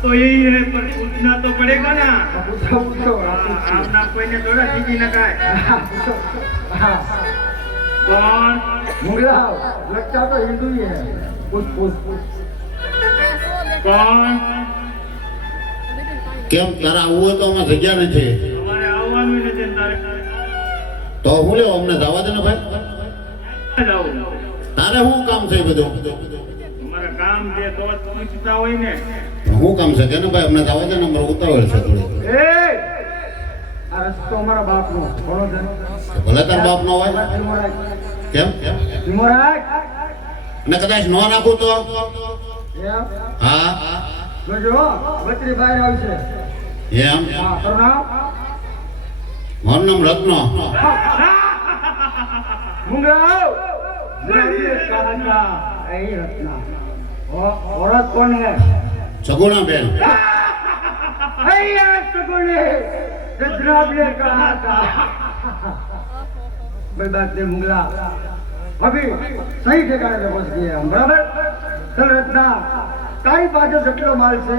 तो यही है, पर पूछना तो पड़ेगा ना। पूछो पूछो आपना कोई ने थोड़ा सीधी न का पूछो। हाँ कौन? मुगला लगता तो हिंदू ही है। पूछ पूछ पूछ। कौन? કેમ તારા આવું હોય તો અમે જગ્યા નથી हमारे આવવાનું નથી તારે તો હું લેવો અમને જવા દે ને ભાઈ જાઓ। તારે શું કામ છે એ બધું हमारा काम जे तो पूछता હોય ને। શું કામ છે કે ને ભાઈ અમને જવા દે ને અમારે ઉતાવળ છે થોડી ए આ રસ્તો અમારા બાપનો ઘણો છે। ભલે તાર બાપ નો હોય કેમ ધીમોરાજ અને કદાચ ન નાખું તો એમ હા જોજો બત્રી બહાર આવશે। એમ હા તારું નામ મારું નામ રત્ન मुंगराव कहा था यही रत्ना औरत कौन है? સગુણા બેન सगुने रत्नाव ने कहा था। कोई बात नहीं मुंगला, अभी सही ठिकाने पे पहुंच गए हम बराबर। चल रत्ना तारी पाछे જેટલો માલ છે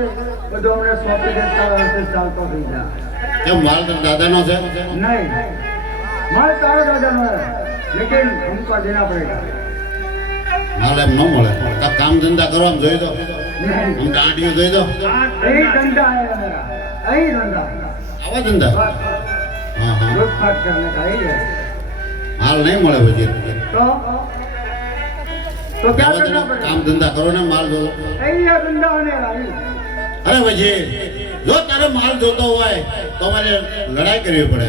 બધો અમને સોંપી દેતા વર્ષે ચાલતો થઈ જા। કેમ માલ તો દાદાનો છે नहीं माल तारा दादा है, लेकिन हमको देना पड़ेगा। માલ એમ ન મળે કાંઈક કામ ધંધા કરવા જોઈ દો नहीं આમ દાંડીઓ જોઈ દો यही धंधा है मेरा, यही धंधा આવા ધંધા હા હા लूटपाट करने का ही है। માલ નહીં મળે પછી तो क्या જવા દે करना ને, पड़ेगा? કામ ધંધા કરો ને માલ જોતો यही है धंधा होने वाली। અરે પછી જો તારે માલ જોતો હોય તો અમારે લડાઈ કરવી પડે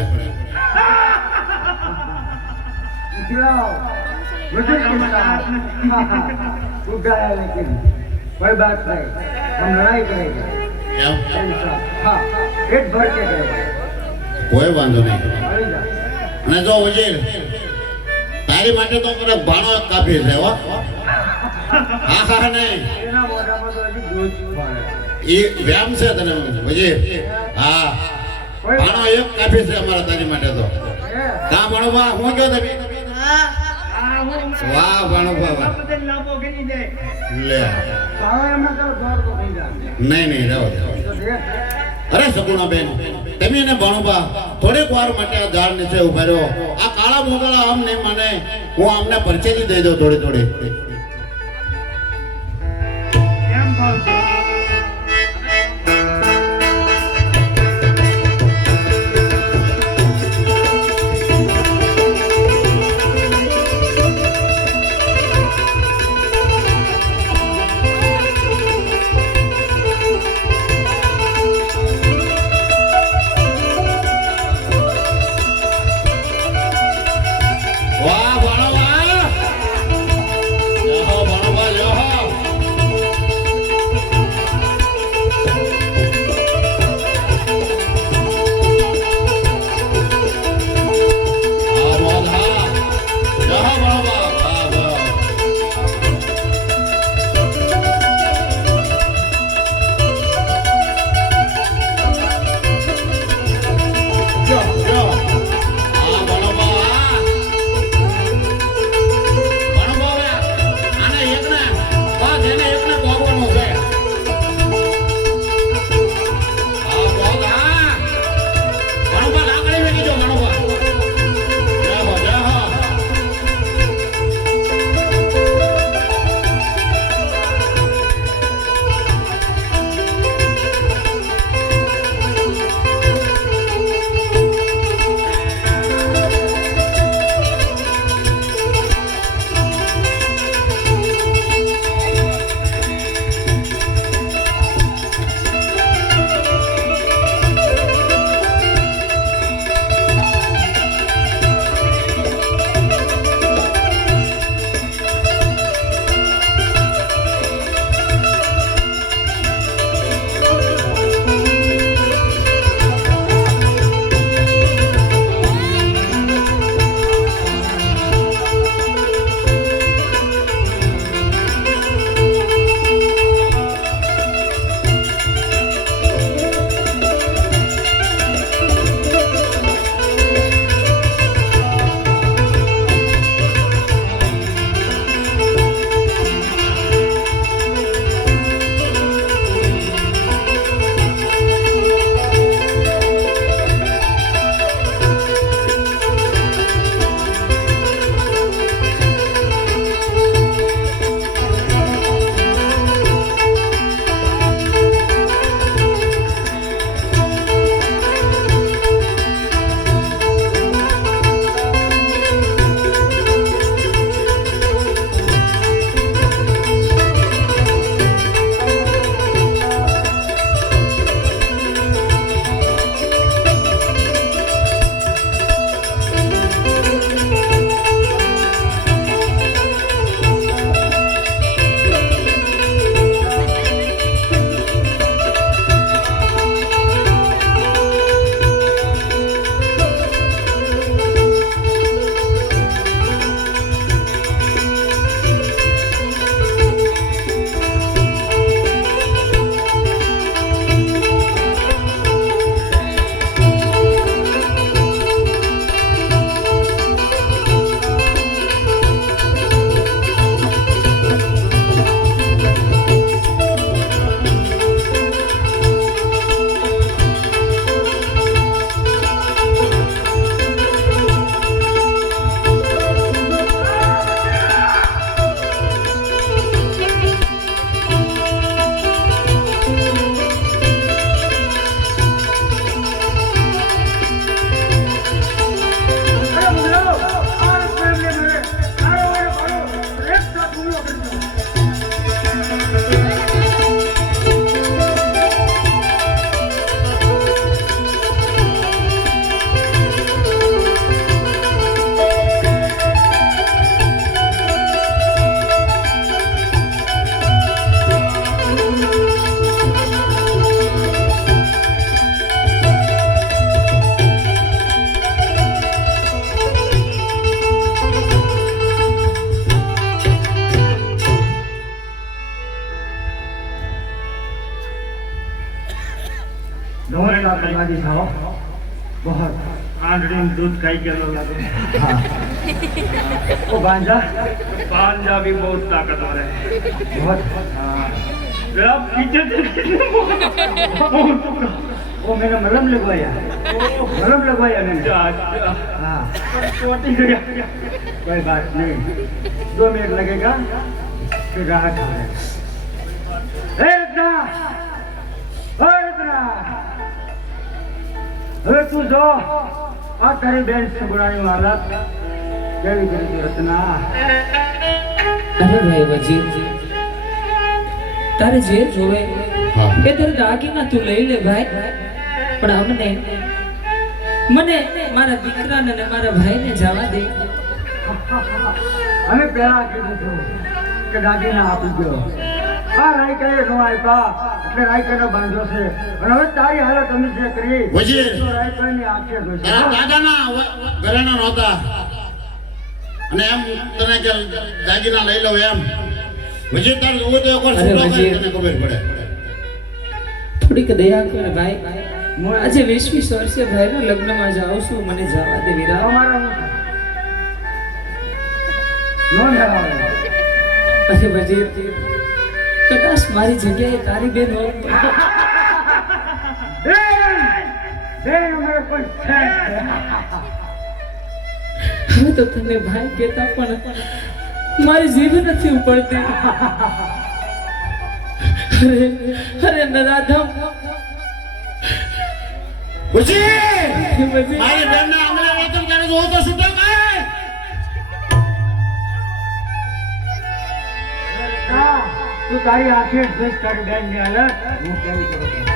खिलाओ मुझे वो गया, लेकिन कोई बात नहीं, हम लड़ाई करेंगे। એમ हाँ पेट भर के करेंगे। કોઈ વાંધો નહીં मरी जा। અને જો વજીર તારી માટે તો મને ભાણો એક કાફી છે હો હા હા નહીં એના મોઢામાં તો હજી દૂધ પડે। એ વ્યામ છે તને વજીર હા ભાણો એક કાફી છે અમારા તારી માટે તો એ, કા ભણવા હું કહો તમે વાહ ભણવા વાહ બદલ લાભો ગણી દે। લે તારા એમના તારા દ્વાર તો થઈ જાય। નહીં નહીં રહો તો દેખ, અરે સગુણા બેન તમે એને ભણવા થોડીક વાર માટે આ ઝાડ નીચે ઉભા રહ્યો આ કાળા મોગળા આમ નહીં માને હું આમને પરચેલી દઈ દઉં થોડી થોડી કેમ ભાવ છે? વાહ ભણવા दादी खाओ बहुत आंधड़ी में दूध खाई के लो लगे हाँ वो बांजा पांजा भी बहुत ताकतवर है बहुत हाँ जरा पीछे से वो मैंने मलम लगवाया मैंने हाँ छोटी गया कोई बात नहीं 2 मिनट लगेगा फिर राहत हो जाएगा હવે તું જો આ તારી બેન સગુણાની હાલત કેવી કરી તું રચના અરે ભાઈ વજીર તારે જે જોવે હા એ તારે દાગીના તું લઈ લે ભાઈ પણ મને મારા દીકરાને ને મારા ભાઈને જવા દે અમે પહેલા કીધું હતું કે દાગીના આપી દો આ રાયકાએ નો આપ્યા એટલે રાયકાને બાંધ્યો છે અને હવે તારી હાલત અમે જે કરી વજીર તો રાયકાની આંખે જોશે તારા દાદાના ઘરેણા નહોતા અને એમ તને કે દાગીના લઈ લો એમ વજીર તાર જોવો તો એકવાર અરે સુલો વજીર. તને ખબર પડે થોડીક દયા કર ભાઈ હું આજે 20 વર્ષે ભાઈના લગ્નમાં જાઉં છું મને જવા દે વીરા અમારા નો લેવાવે અરે વજીર કદાચ મારી જગ્યાએ તારી બેન હોય બેન અમારે કોઈ છે હવે તો તમે ભાઈ કહેતા પણ મારી જીભ નથી ઉપડતી અરે નરાધમ વજીર વજીર મારી બેનના આંગણે વેતન કરે જોવો તો છૂટો કાય તું તારી આંખે જોઈશ તારી બેન ની હાલત હું કેવી કરું છું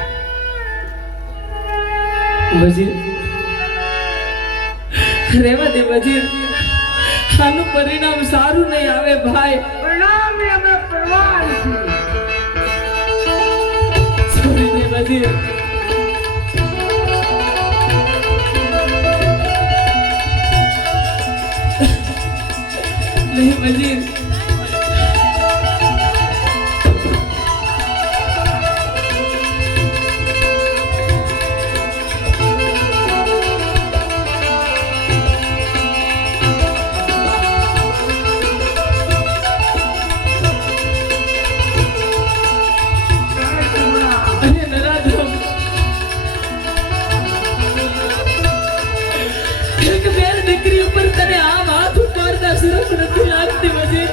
વજીર રેવા દે વજીર આનું પરિણામ સારું નહીં આવે ભાઈ પરિણામ ની અમે પરવાહ નથી સોરી ને વજીર નહીં વજીર અરે નરાધમ એક બેન દીકરી ઉપર તને આમ હાથ ઉપાડતા શરમ નથી લાગતી વજીર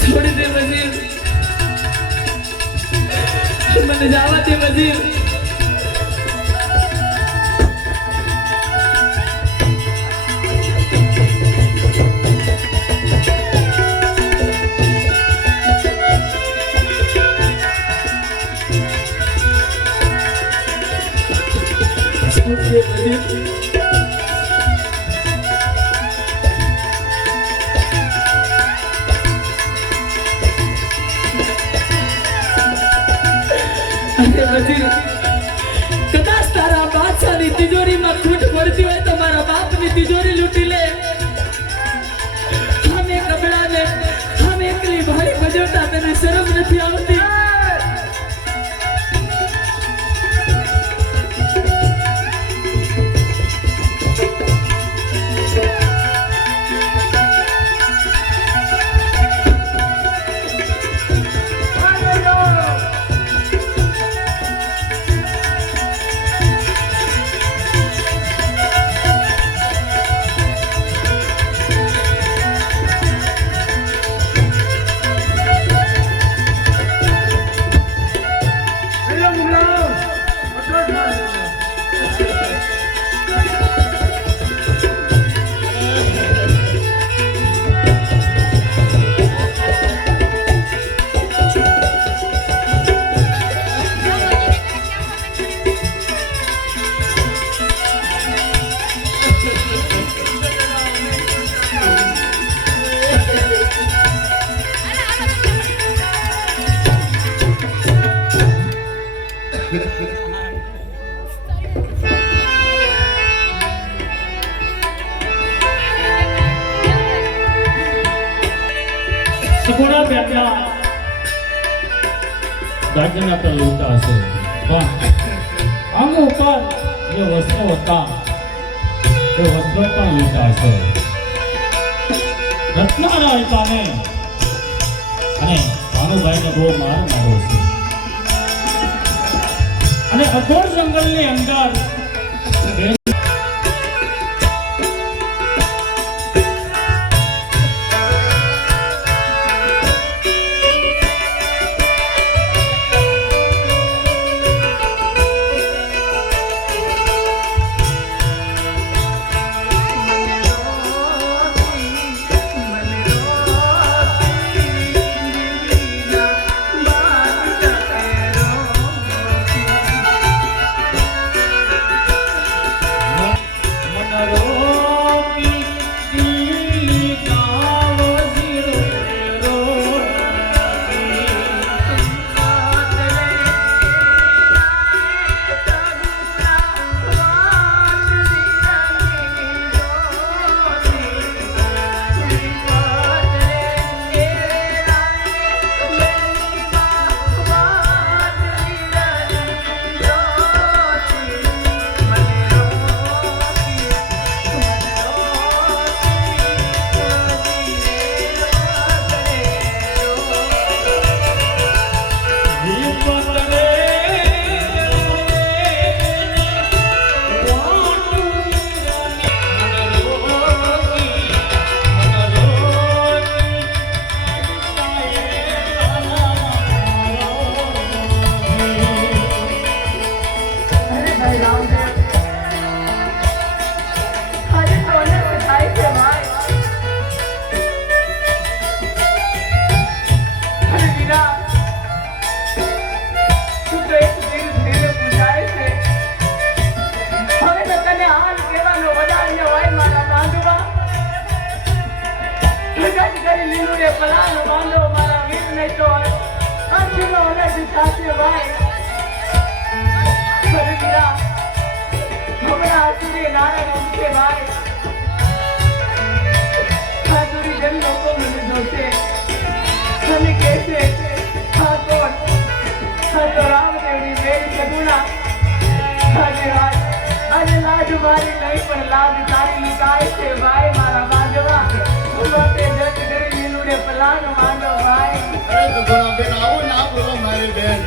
છોડી દે વજીર મને જવા દે વજીર છોડી દે વજીર અરે વજીર કદાચ તારા બાદશાહની તિજોરીમાં ખૂટ પડતી હોય તો મારા બાપની તિજોરી લૂંટી લે અમે કપડાને અમે એકલી ભારી ભજવતા તને શરમ નથી આવતી સગુણા બેનના દાગીના તો લૂંટા હશે પણ અંગ ઉપર જે વસ્ત્રો હતા એ વસ્ત્રો પણ લીધા છે. રત્નાના પિતાને અને ભાનુભાઈને બહુ માર માર્યો છે અને અઘોર જંગલની અંદર અરે દુગણા બેન આવું ના બોલો મારી બેન.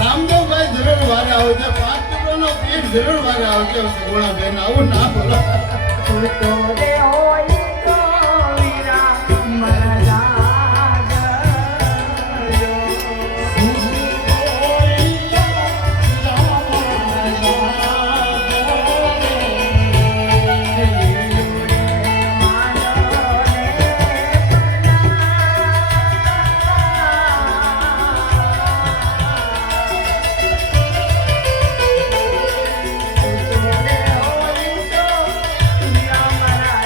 રામદેવભાઈ જરૂર વારે આવશે, 5 કિલોનો પીઠ જરૂર વારે આવશે. દુગણા બેન આવું ના બોલો. મારા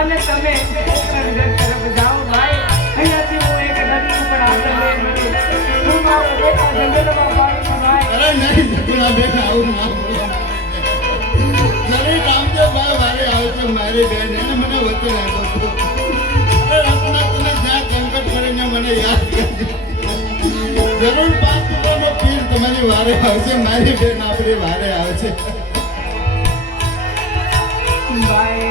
અને તમે પોકરણગઢ તરફ જાઓ ભાઈ. અહીંયાથી હું એક નદી ઉપર આગળ લઈ મળું. હું મારો બેટા જંગલમાં પાડીશ ભાઈ. અરે નહીં સગુણાબેન આવું ના બોલો જરી રામદેવભાઈ વારે આવે છે મારી બેન એને મને વચન આપ્યો હતો અરે રત્ના તને જ્યાં સંકટ કરીને મને યાદ કરજે જરૂર 5 ટુકડાનો પીર તમારી વારે આવશે મારી બેન આપણી વારે આવશે ભાઈ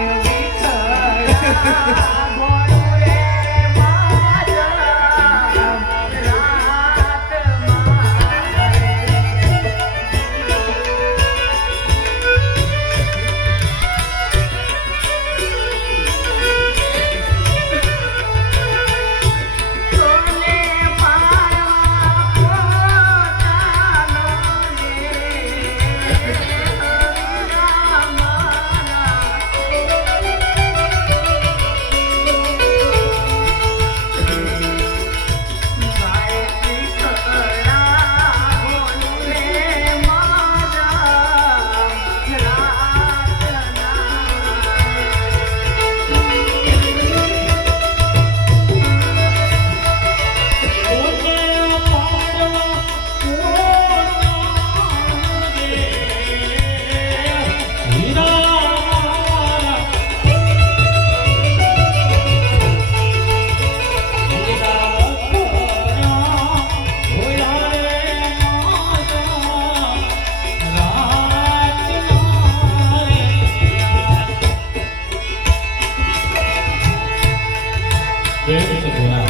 વિઠ્ઠલા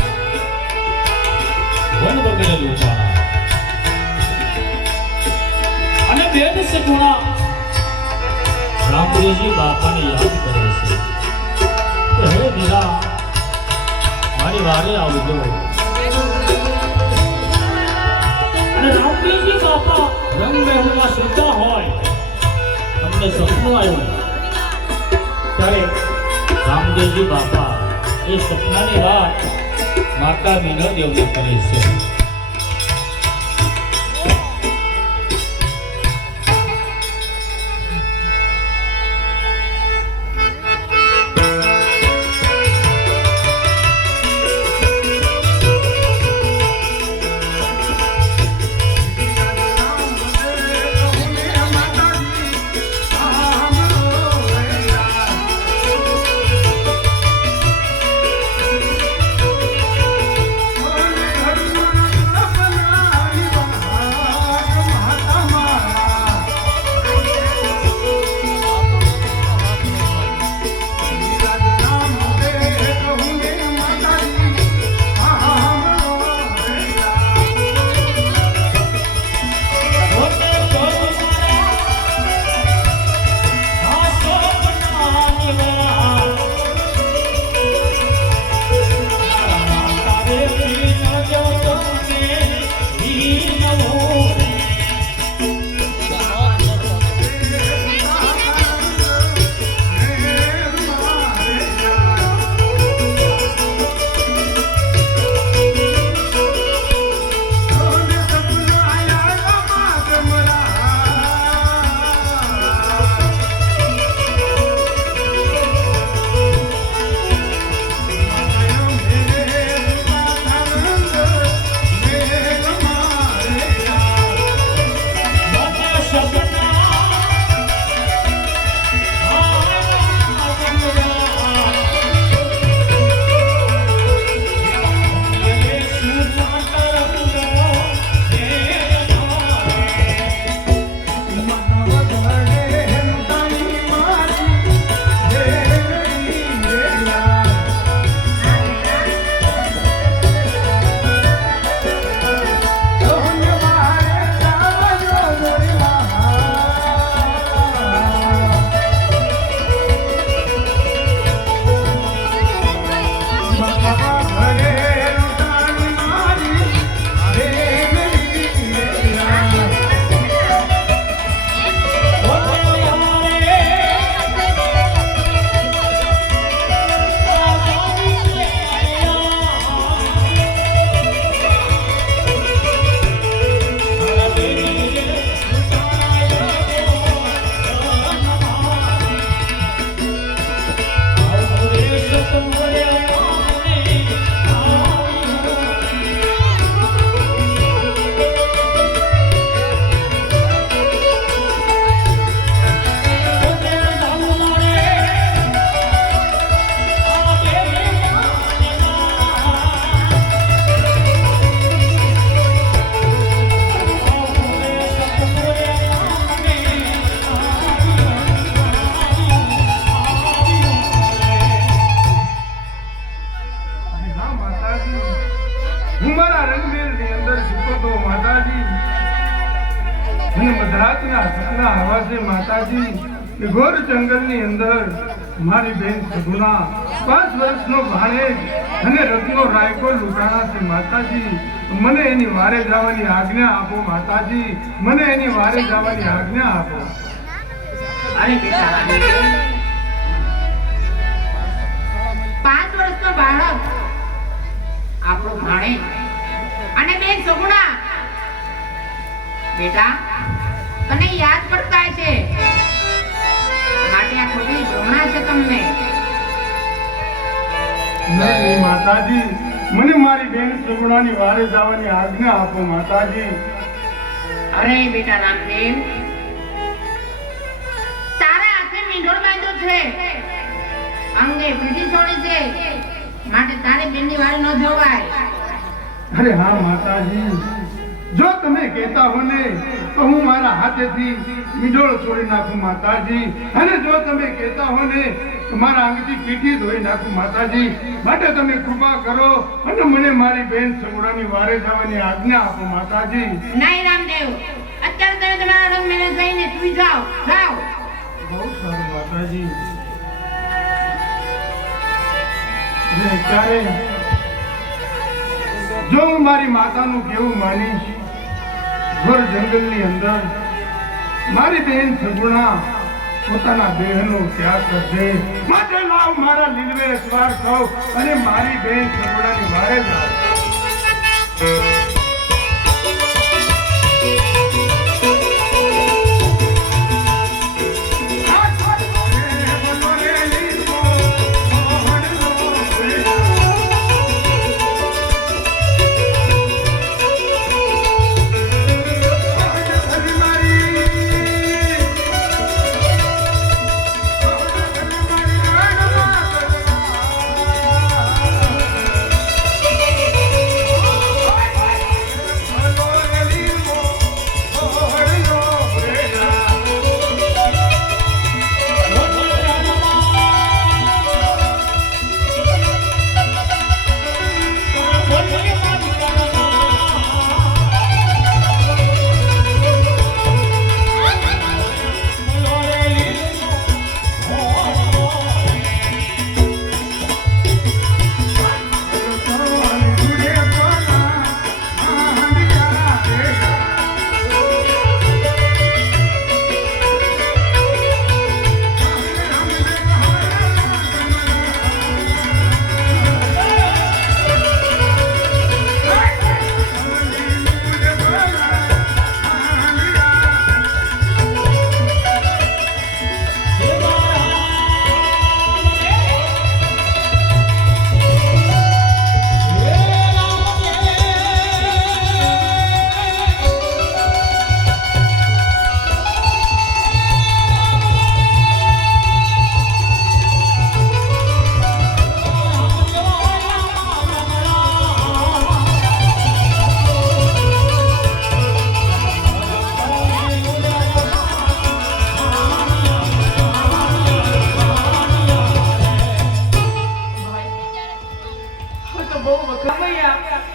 બોલું રે મારા અને બેન સગુણા રામદેવજી બાપાને યાદ કરે છે કે હે દીરા મારી વારે આવજો અને રામદેવજી બાપા રંગમહેલમાં સૂતા હોય તમને સપનું આવ્યું ત્યારે રામદેવજી બાપા એ સપનાની વાત માતા મીના દેવને કરે છે Oh, મારા રંગમેલની અંદર સૂતો તો માતાજી અને મધરાતના સપના આવાસે માતાજી એ ઘોર જંગલની અંદર મારી બેન સગુણા 5 વર્ષનો ભાણેજ અને રત્નો રાયકો લૂંટાણા છે માતાજી. મને એની વારે જવાની આજ્ઞા આપો માતાજી, મને એની વારે જવાની આજ્ઞા આપો. અરે બેટા રાણી, 5 વર્ષનો બાળક આપણો ભાણે અને બેન સગુણા બેટા તને યાદ પડતા છે માટે આ ખોટી ભ્રમણા છે તમને. નહીં માતાજી, મને મારી બેન સગુણાની વારે જવાની આજ્ઞા આપો માતાજી. અરે બેટા રામદેવ, તારા હાથે મીંઢોળ બાંધ્યો છે, અંગે પીઠી છોડી છે, માટે તારે બેનની વારે ન જોવાય. અરે હા માતાજી, જો તમે કહેતા હો ને તો હું મારા હાથેથી મીંઢોળ છોડી નાખું માતાજી, અને જો તમે કહેતા હો ને તો મારા અંગથી પીઠી ધોઈ નાખું માતાજી. માટે તમે કૃપા કરો અને મને મારી બેન સગુણાની વારે જવાની આજ્ઞા આપો માતાજી. નહીં રામદેવ, અત્યારે તમે તમારા રંગ મેળે જઈને સુઈ જાઓ. જાઓ. બહુ સારું માતાજી. અને ત્યારે જો હું મારી માતાનું કેવું માનીશ, ઘોર જંગલની અંદર મારી બેન સગુણા પોતાના દેહનો ત્યાગ કરશે. માટે લાવ મારા લીલવે સવાર થાવ અને મારી બેન સગુણાની વારે જાઓ.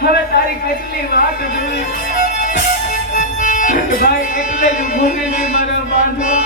હવે તારી કેટલી વાત જોઈ ભાઈ, એટલે જ ભૂલી નહીં મારા બાંધવા.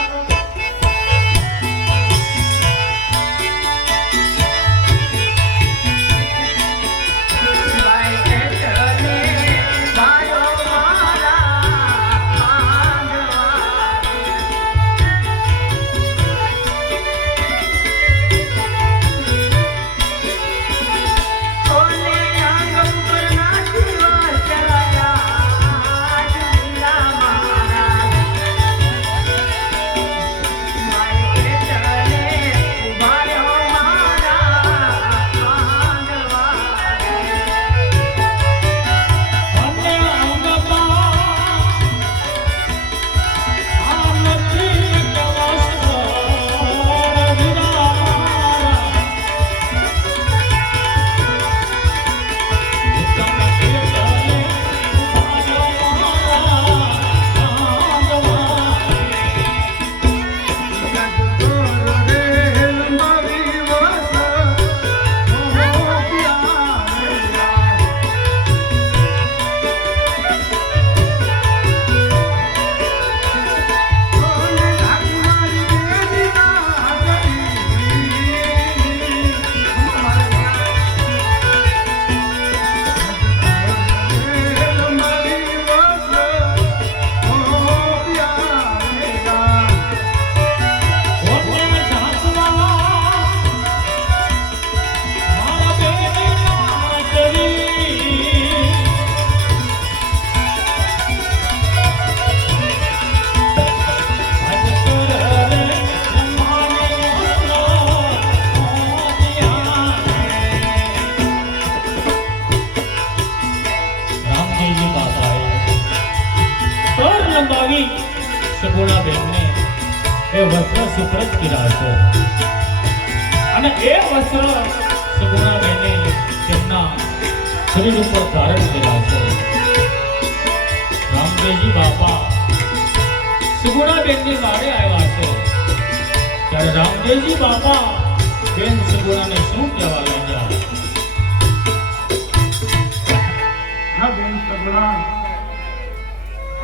સંભાવી સગુણા બેનને એ વસ્ત્ર સુપ્રત કર્યા છે અને એ વસ્ત્ર સગુણા બેને તેમના શરીર ઉપર ધારણ કર્યા છે. રામદેવજી બાપા સગુણા બેનની વાડે આવ્યા છે ત્યારે રામદેવજી બાપા બેન સગુણાને શું કહેવા લાગ્યા? હા બેન સગુણા,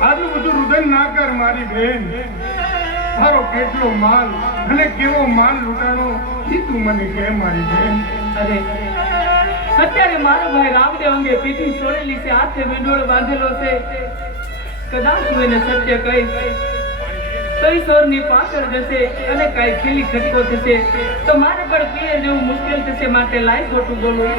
આટલું બધું રુદન ના કર મારી બેન. તારો કેટલો માલ અને કેવો માલ લૂંટાણો એ તું મને કહે મારી બેન. અરે અત્યારે મારો ભાઈ રામદેવ અંગે પીઠી સોળેલી છે, હાથે મીંડોળ બાંધેલો છે. કદાચ હું એને સત્ય કહીશ તો ઈશ્વરની પાછળ જશે અને કાંઈ ખીલી ખટકો થશે તો મારે પણ પિયર જેવું મુશ્કેલ થશે. માટે લાઈ ખોટું બોલું.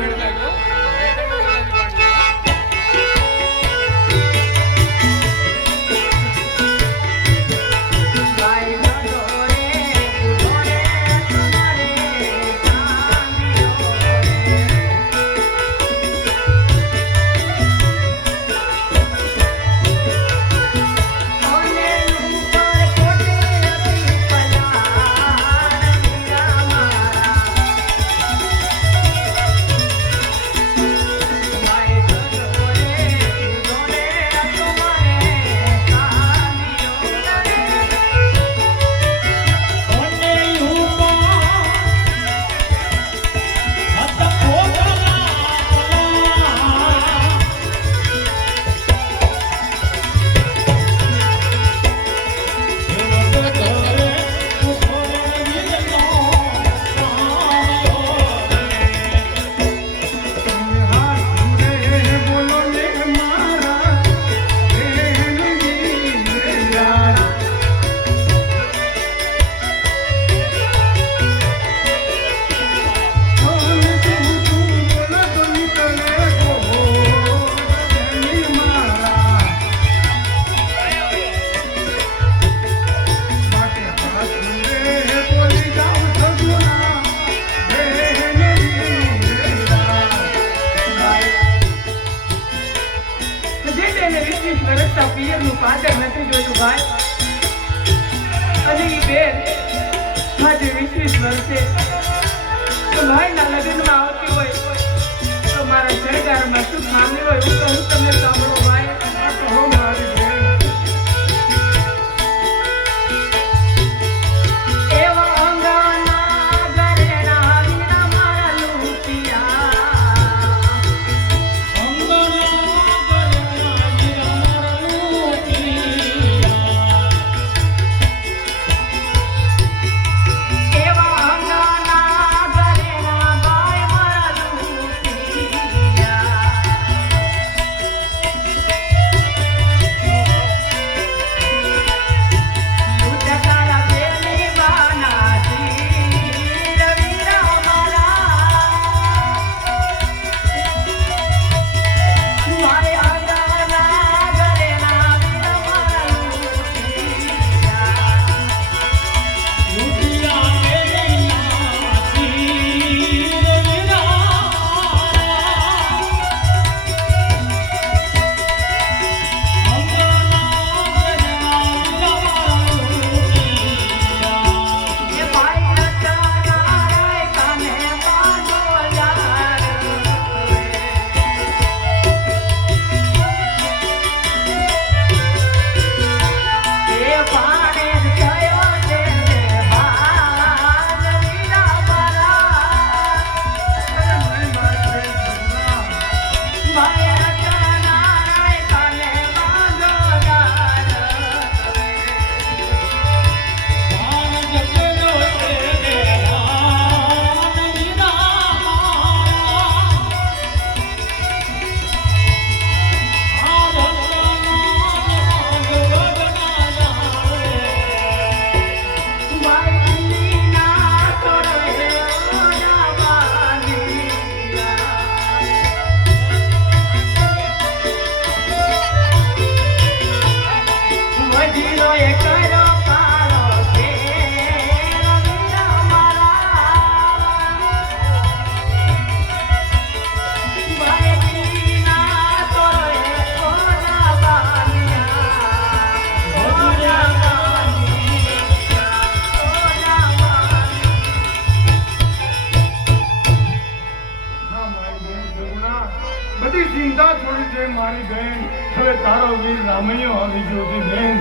બેન હવે તારો વીર રામૈયો આવી ગયો છે બેન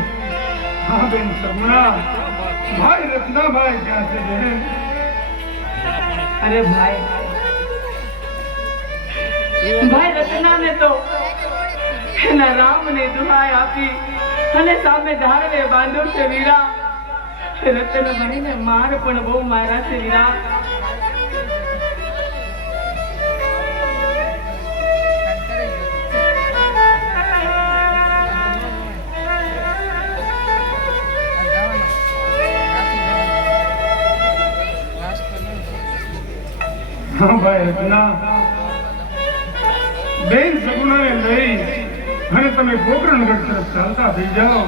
હા બેન સગુણા ભાઈ રત્નાભાઈ ક્યાં છે બેન અરે ભાઈ રત્નાને તો એના રામને દુહાઈ આપી અને સામે ધારવે બાંધ્યો છે વીરા. રત્નભાઈને માર પણ બહુ માર્યા છે વીરા. હા ભાઈ રત્ના બેન સગુણાને લઈ અને તમે પોકરણગઢ તરફ ચાલતા થઈ જાઓ.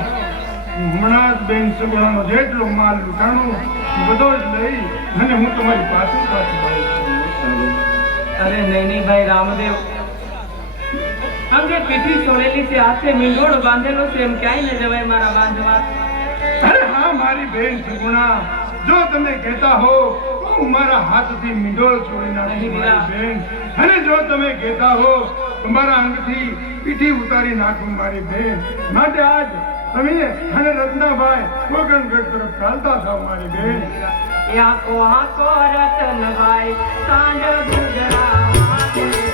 હમણાં જ બેન સગુણાનો જેટલો માલ લૂંટાણો બધો જ લઈ અને હું તમારી પાછળ આવું છું. અરે નહીં ભાઈ રામદેવ, અંગે પીઠી છોડેલી છે, હાથે મીંડોળ બાંધેલો છે, એમ ક્યાંય ન જવાય મારા બાંધવા. અરે હા મારી બેન સગુણા, જો તમે કહેતા હો તો હું મારા હાથથી મીંડોળ છોડી નાખું મારી બેન. અને જો તમે કહેતા હો તો મારા અંગથી પીઠી ઉતારી નાખું મારી બેન. માટે આજ તમે અને રત્નાભાઈ પોકરણગઢ તરફ ચાલતા થાવ મારી બેન. યા કો રતનભાઈ સાંજ ગુજરાત